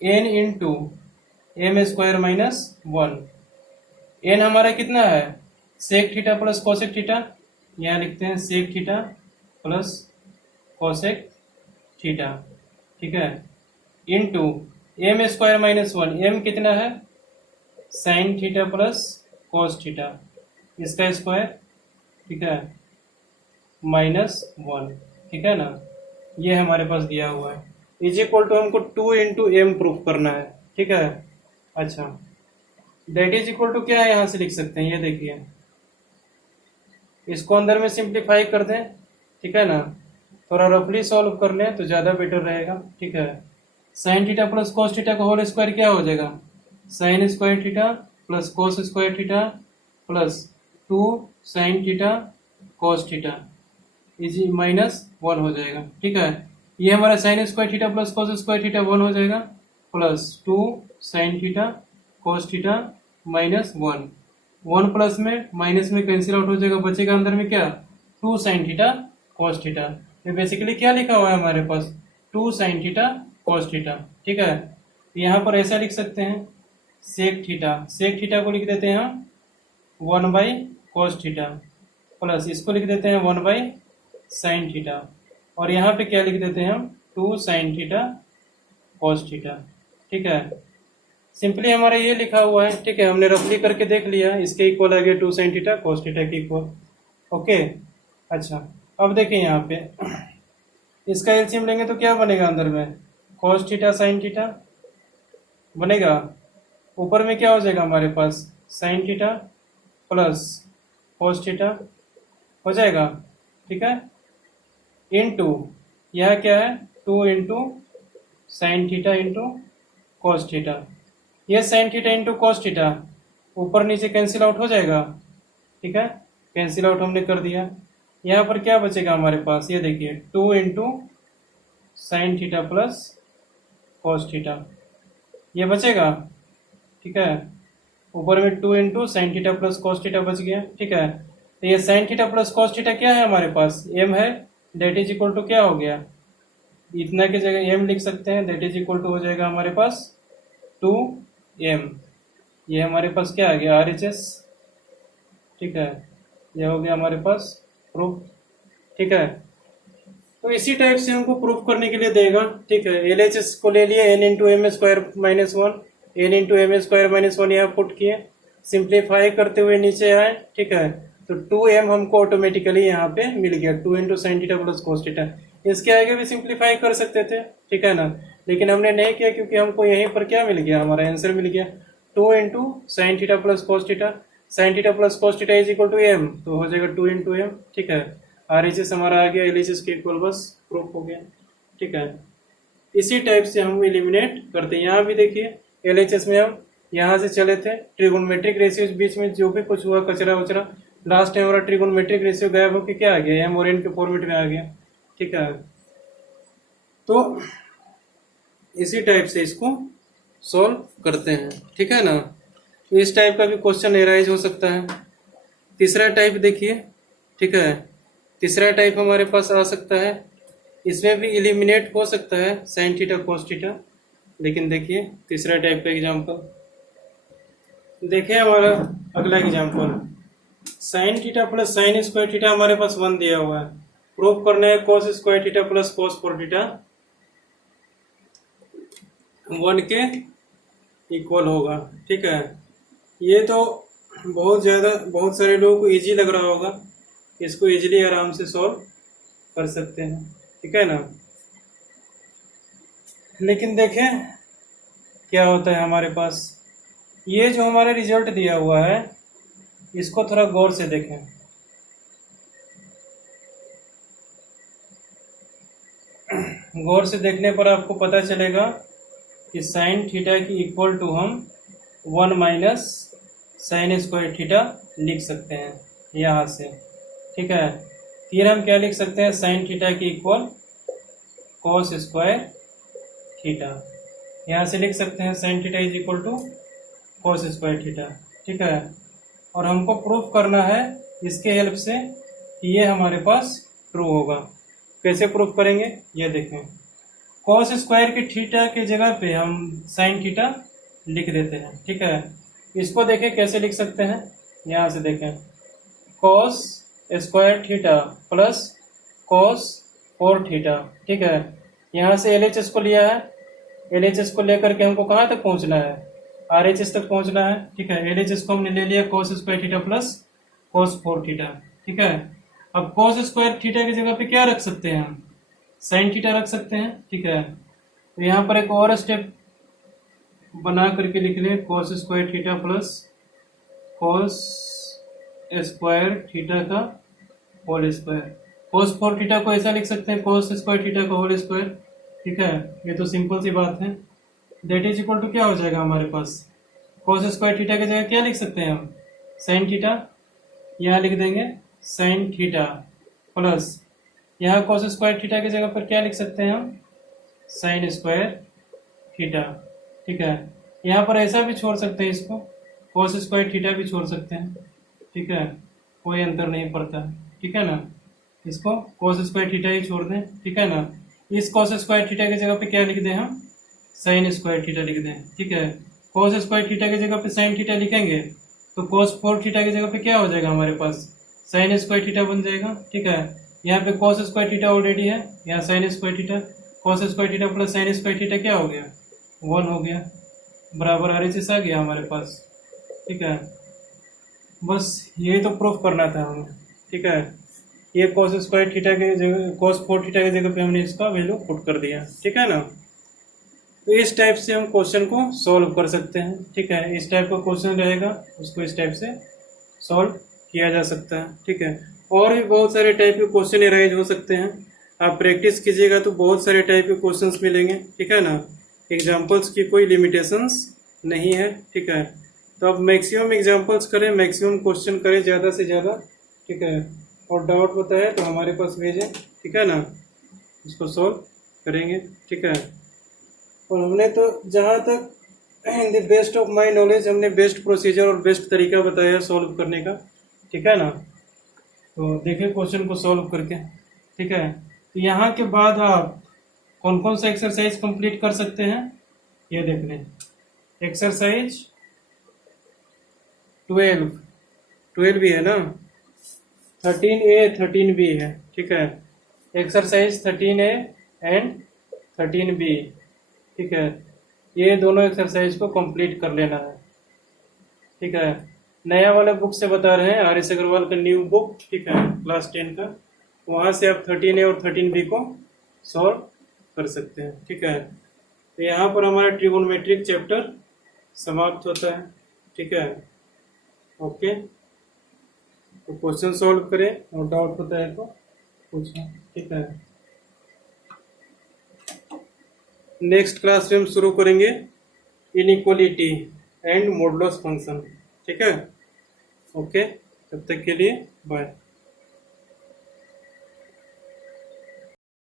n into m square minus 1। N हमारा कितना है, sec theta plus cosec theta, यहाँ लिखते हैं sec theta plus cosec theta. ठीक है, into m square minus 1, m कितना है, sine theta plus cos theta, इसका स्क्वायर। ठीक है, माइनस 1। ठीक है ना, ये हमारे पास दिया हुआ है, इज इक्वल टू हमको 2 इंटू एम प्रूफ करना है। ठीक है, अच्छा, दैट इज इक्वल टू क्या है, यहां से लिख सकते हैं, ये देखिए, इसको अंदर में सिंप्लीफाई कर दें। ठीक है ना, थोड़ा रफली सॉल्व कर लें तो ज्यादा बेटर रहेगा। ठीक है, sine theta plus cos theta का होल स्क्वायर क्या हो जाएगा, sign square theta plus cos square theta plus 2 sine theta cos theta is minus 1 हो जाएगा। ठीक है, ये हमारा sign square theta plus cos square theta 1 हो जाएगा plus 2 sine theta cos theta minus 1। 1 plus में माइनस में कैंसिल आउट हो जाएगा, बचेगा अंदर में क्या, 2 साइन थीटा कोस थीटा। ये बेसिकली क्या लिखा हुआ है हमारे पास, 2 साइन थीटा कोस थीटा। ठीक है, यहाँ पर ऐसा लिख सकते हैं, सेक थीटा, सेक थीटा को लिख देते हैं हम 1 बाई कोस थीटा प्लस इसको लिख देते हैं 1 बाई साइन थीटा, और यहाँ पे क्या लिख देते हैं हम 2 साइन थीटा कोस थीटा। ठीक है, सिंपली हमारा ये लिखा हुआ है। ठीक है, हमने रफली करके देख लिया, इसके इक्वल आ गया 2 साइन थीटा कोस थीटा के इक्वल। ओके, अच्छा, अब देखिए यहाँ पे इसका एलसीएम लेंगे तो क्या बनेगा, अंदर में कोस थीटा साइन थीटा बनेगा, ऊपर में क्या हो जाएगा हमारे पास sine theta plus cos theta हो जाएगा, ठीक है, इनटू यह क्या है 2 into sine theta into cos theta. यह sine theta into cos theta ऊपर नीचे कैंसिल आउट हो जाएगा, ठीक है, कैंसिल आउट हमने कर दिया। यहाँ पर क्या बचेगा हमारे पास, ये देखिए 2 into sine theta plus cos theta ये बचेगा, ठीक है, ऊपर में 2 into sine theta plus cos theta बच गया, ठीक है। तो ये sign theta plus cos theta क्या है हमारे पास, एम है, दैट इज इक्वल टू क्या हो गया, इतना की जगह एम लिख सकते हैं, दैट इज इक्वल टू हो जाएगा हमारे पास 2m। ये हमारे पास क्या आ गया RHS, ठीक है, ये हो गया हमारे पास प्रूफ, ठीक है। तो इसी टाइप से हमको प्रूफ करने के लिए देगा, ठीक है। LHS को ले लिए n into m square minus one, n into m square minus one यहाँ पुट किए, सिंप्लीफाई करते हुए नीचे आए, ठीक है। तो 2m हमको ऑटोमेटिकली यहाँ पे मिल गया, 2 into sine theta plus cos theta. इसके आगे भी सिंप्लीफाई कर सकते थे, ठीक है ना, लेकिन हमने नहीं किया क्योंकि हमको यहीं पर क्या मिल गया, हमारा आंसर मिल गया 2 into sine theta plus cos theta. Sine theta plus cos theta is equal to m, तो हो जाएगा 2 इंटू एम, ठीक है। RHS हमारा आ गया, LHS के इक्वल, बस प्रूफ हो गया, ठीक है। इसी टाइप से हम एलिमिनेट करते हैं। यहाँ भी देखिए LHS में हम यहाँ से चले थे, ट्रिगोनोमेट्रिक रेशियो बीच में जो भी कुछ हुआ कचरा वचरा, लास्ट टाइम हमारा ट्रिगोनोमेट्रिक रेशियो गायब होकर क्या आ गया, एम और एन के फॉर्मेट में आ गया, ठीक है। तो इसी टाइप से इसको सॉल्व करते हैं, ठीक है ना। तो इस टाइप का भी क्वेश्चन एराइज हो सकता है। तीसरा टाइप देखिए, ठीक है, तीसरा टाइप हमारे पास आ सकता है, इसमें भी एलिमिनेट हो सकता है साइन थीटा कॉस थीटा, लेकिन देखिए तीसरा टाइप का एग्जांपल देखिए। हमारा अगला example sign theta plus sine square theta हमारे पास 1 दिया हुआ है, प्रूफ करना है cos square theta plus cos 4 theta 1 के इक्वल होगा, ठीक है। ये तो बहुत सारे लोगों को इजी लग रहा होगा, इसको इजीली आराम से सॉल्व कर सकते हैं, ठीक है ना। लेकिन देखें क्या होता है हमारे पास, ये जो हमारा रिजल्ट दिया हुआ है इसको थोड़ा गौर से देखें। गौर से देखने पर आपको पता चलेगा कि साइन थीटा की इक्वल टू हम 1 माइनस साइन स्क्वायर थीटा लिख सकते हैं यहाँ से, ठीक है। फिर हम क्या लिख सकते हैं, साइन थीटा की इक्वल कॉस स्क्वायर थीटा, यहाँ से लिख सकते हैं sine theta is equal to cos square theta, ठीक है। और हमको प्रूफ करना है इसके हेल्प से कि ये हमारे पास ट्रू होगा। कैसे प्रूफ करेंगे, ये देखें, कॉस स्क्वायर के थीटा के जगह पे हम साइन थीटा लिख देते हैं, ठीक है। इसको देखें कैसे लिख सकते हैं, यहाँ से देखें, cos square theta plus cos 4 theta, ठीक है। यहाँ से LHS को लिया है, LHS को लेकर के हमको कहाँ तक पहुँचना है, RHS तक पहुँचना है, ठीक है। LHS को हमने ले लिया cos square theta plus cos 4 theta, ठीक है। अब कॉस स्क्वायर थीटा की जगह पे क्या रख सकते हैं हम, साइन थीटा रख सकते हैं, ठीक है। तो यहाँ पर एक और स्टेप बना करके लिख लें, cos square theta plus cos square theta का होल स्क्वायर। कॉस 4 थीटा को ऐसा लिख सकते हैं, कॉस स्क्वायर थीटा का होल स्क्वायर, ठीक है। ये तो सिंपल सी बात है, दैट इज इक्वल टू क्या हो जाएगा हमारे पास, कॉस स्क्वायर थीटा की जगह क्या लिख सकते हैं हम, साइन थीटा, यहाँ लिख देंगे साइन थीटा प्लस यहाँ कॉस स्क्वायर थीटा की जगह पर क्या लिख सकते हैं हम, साइन स्क्वायर थीटा, ठीक है। यहाँ पर ऐसा भी छोड़ सकते हैं, इसको कॉस स्क्वायर थीटा भी छोड़ सकते हैं, ठीक है, कोई अंतर नहीं पड़ता, ठीक है ना। इसको कॉस स्क्वायर थीटा ही छोड़ दें, ठीक है ना। इस कॉस स्क्वायर थीटा की जगह पे क्या लिख दें हम, साइन स्क्वायर थीटा लिख दें, ठीक है। कॉस स्क्वायर थीटा की जगह पे साइन थीटा लिखेंगे तो कॉस 4 थीटा की जगह पे क्या हो जाएगा हमारे पास, साइन स्क्वायर थीटा बन जाएगा, ठीक है। यहाँ पे कॉस स्क्वायर थीटा ऑलरेडी है, यहाँ sign square theta, cos square theta plus sine square theta क्या हो गया, 1 हो गया, बराबर RHS आ गया हमारे पास, ठीक है। बस यही तो प्रूफ करना था हमें, ठीक है। ये कॉस स्क्वायर थीटा के जगह, कॉस 4 थीटा की जगह पे हमने इसका वैल्यू पुट कर दिया, ठीक है ना। तो इस टाइप से हम क्वेश्चन को सॉल्व कर सकते हैं, ठीक है। इस टाइप का क्वेश्चन रहेगा, उसको इस टाइप से सॉल्व किया जा सकता है। ठीक है, और भी बहुत सारे टाइप के क्वेश्चन एराइज हो सकते हैं। आप प्रैक्टिस कीजिएगा तो बहुत सारे टाइप के क्वेश्चंस मिलेंगे। ठीक है ना, एग्जाम्पल्स की कोई लिमिटेशंस नहीं है। ठीक है, तो आप मैक्सिमम एग्जाम्पल्स करें, मैक्सिमम क्वेश्चन करें ज़्यादा से ज़्यादा। ठीक है, और डाउट बताए तो हमारे पास भेजें। ठीक है ना, इसको सॉल्व करेंगे। ठीक है, और हमने तो जहाँ तक in the best of my knowledge हमने बेस्ट प्रोसीजर और बेस्ट तरीका बताया सॉल्व करने का। ठीक है ना, तो देखिए क्वेश्चन को सॉल्व करके। ठीक है, तो यहाँ के बाद आप कौन कौन सा एक्सरसाइज कंप्लीट कर सकते हैं ये देख लें। एक्सरसाइज 12 भी है ना, 13A 13B है। ठीक है, एक्सरसाइज 13A एंड 13B। ठीक है, ये दोनों एक्सरसाइज को कंप्लीट कर लेना है। ठीक है, नया वाला बुक से बता रहे हैं, आर एस अग्रवाल का न्यू बुक। ठीक है, क्लास 10 का, वहाँ से आप 13A और 13B को सॉल्व कर सकते हैं। ठीक है, तो यहाँ पर हमारा ट्रिगोनोमेट्रिक चैप्टर समाप्त होता है। ठीक है, ओके, तो क्वेश्चन सॉल्व करें और डाउट होता है तो पूछें। ठीक है, नेक्स्ट क्लास में हम शुरू करेंगे इनइक्वालिटी एंड मॉडुलस फंक्शन। ठीक है, ओके, तब तक के लिए बाय।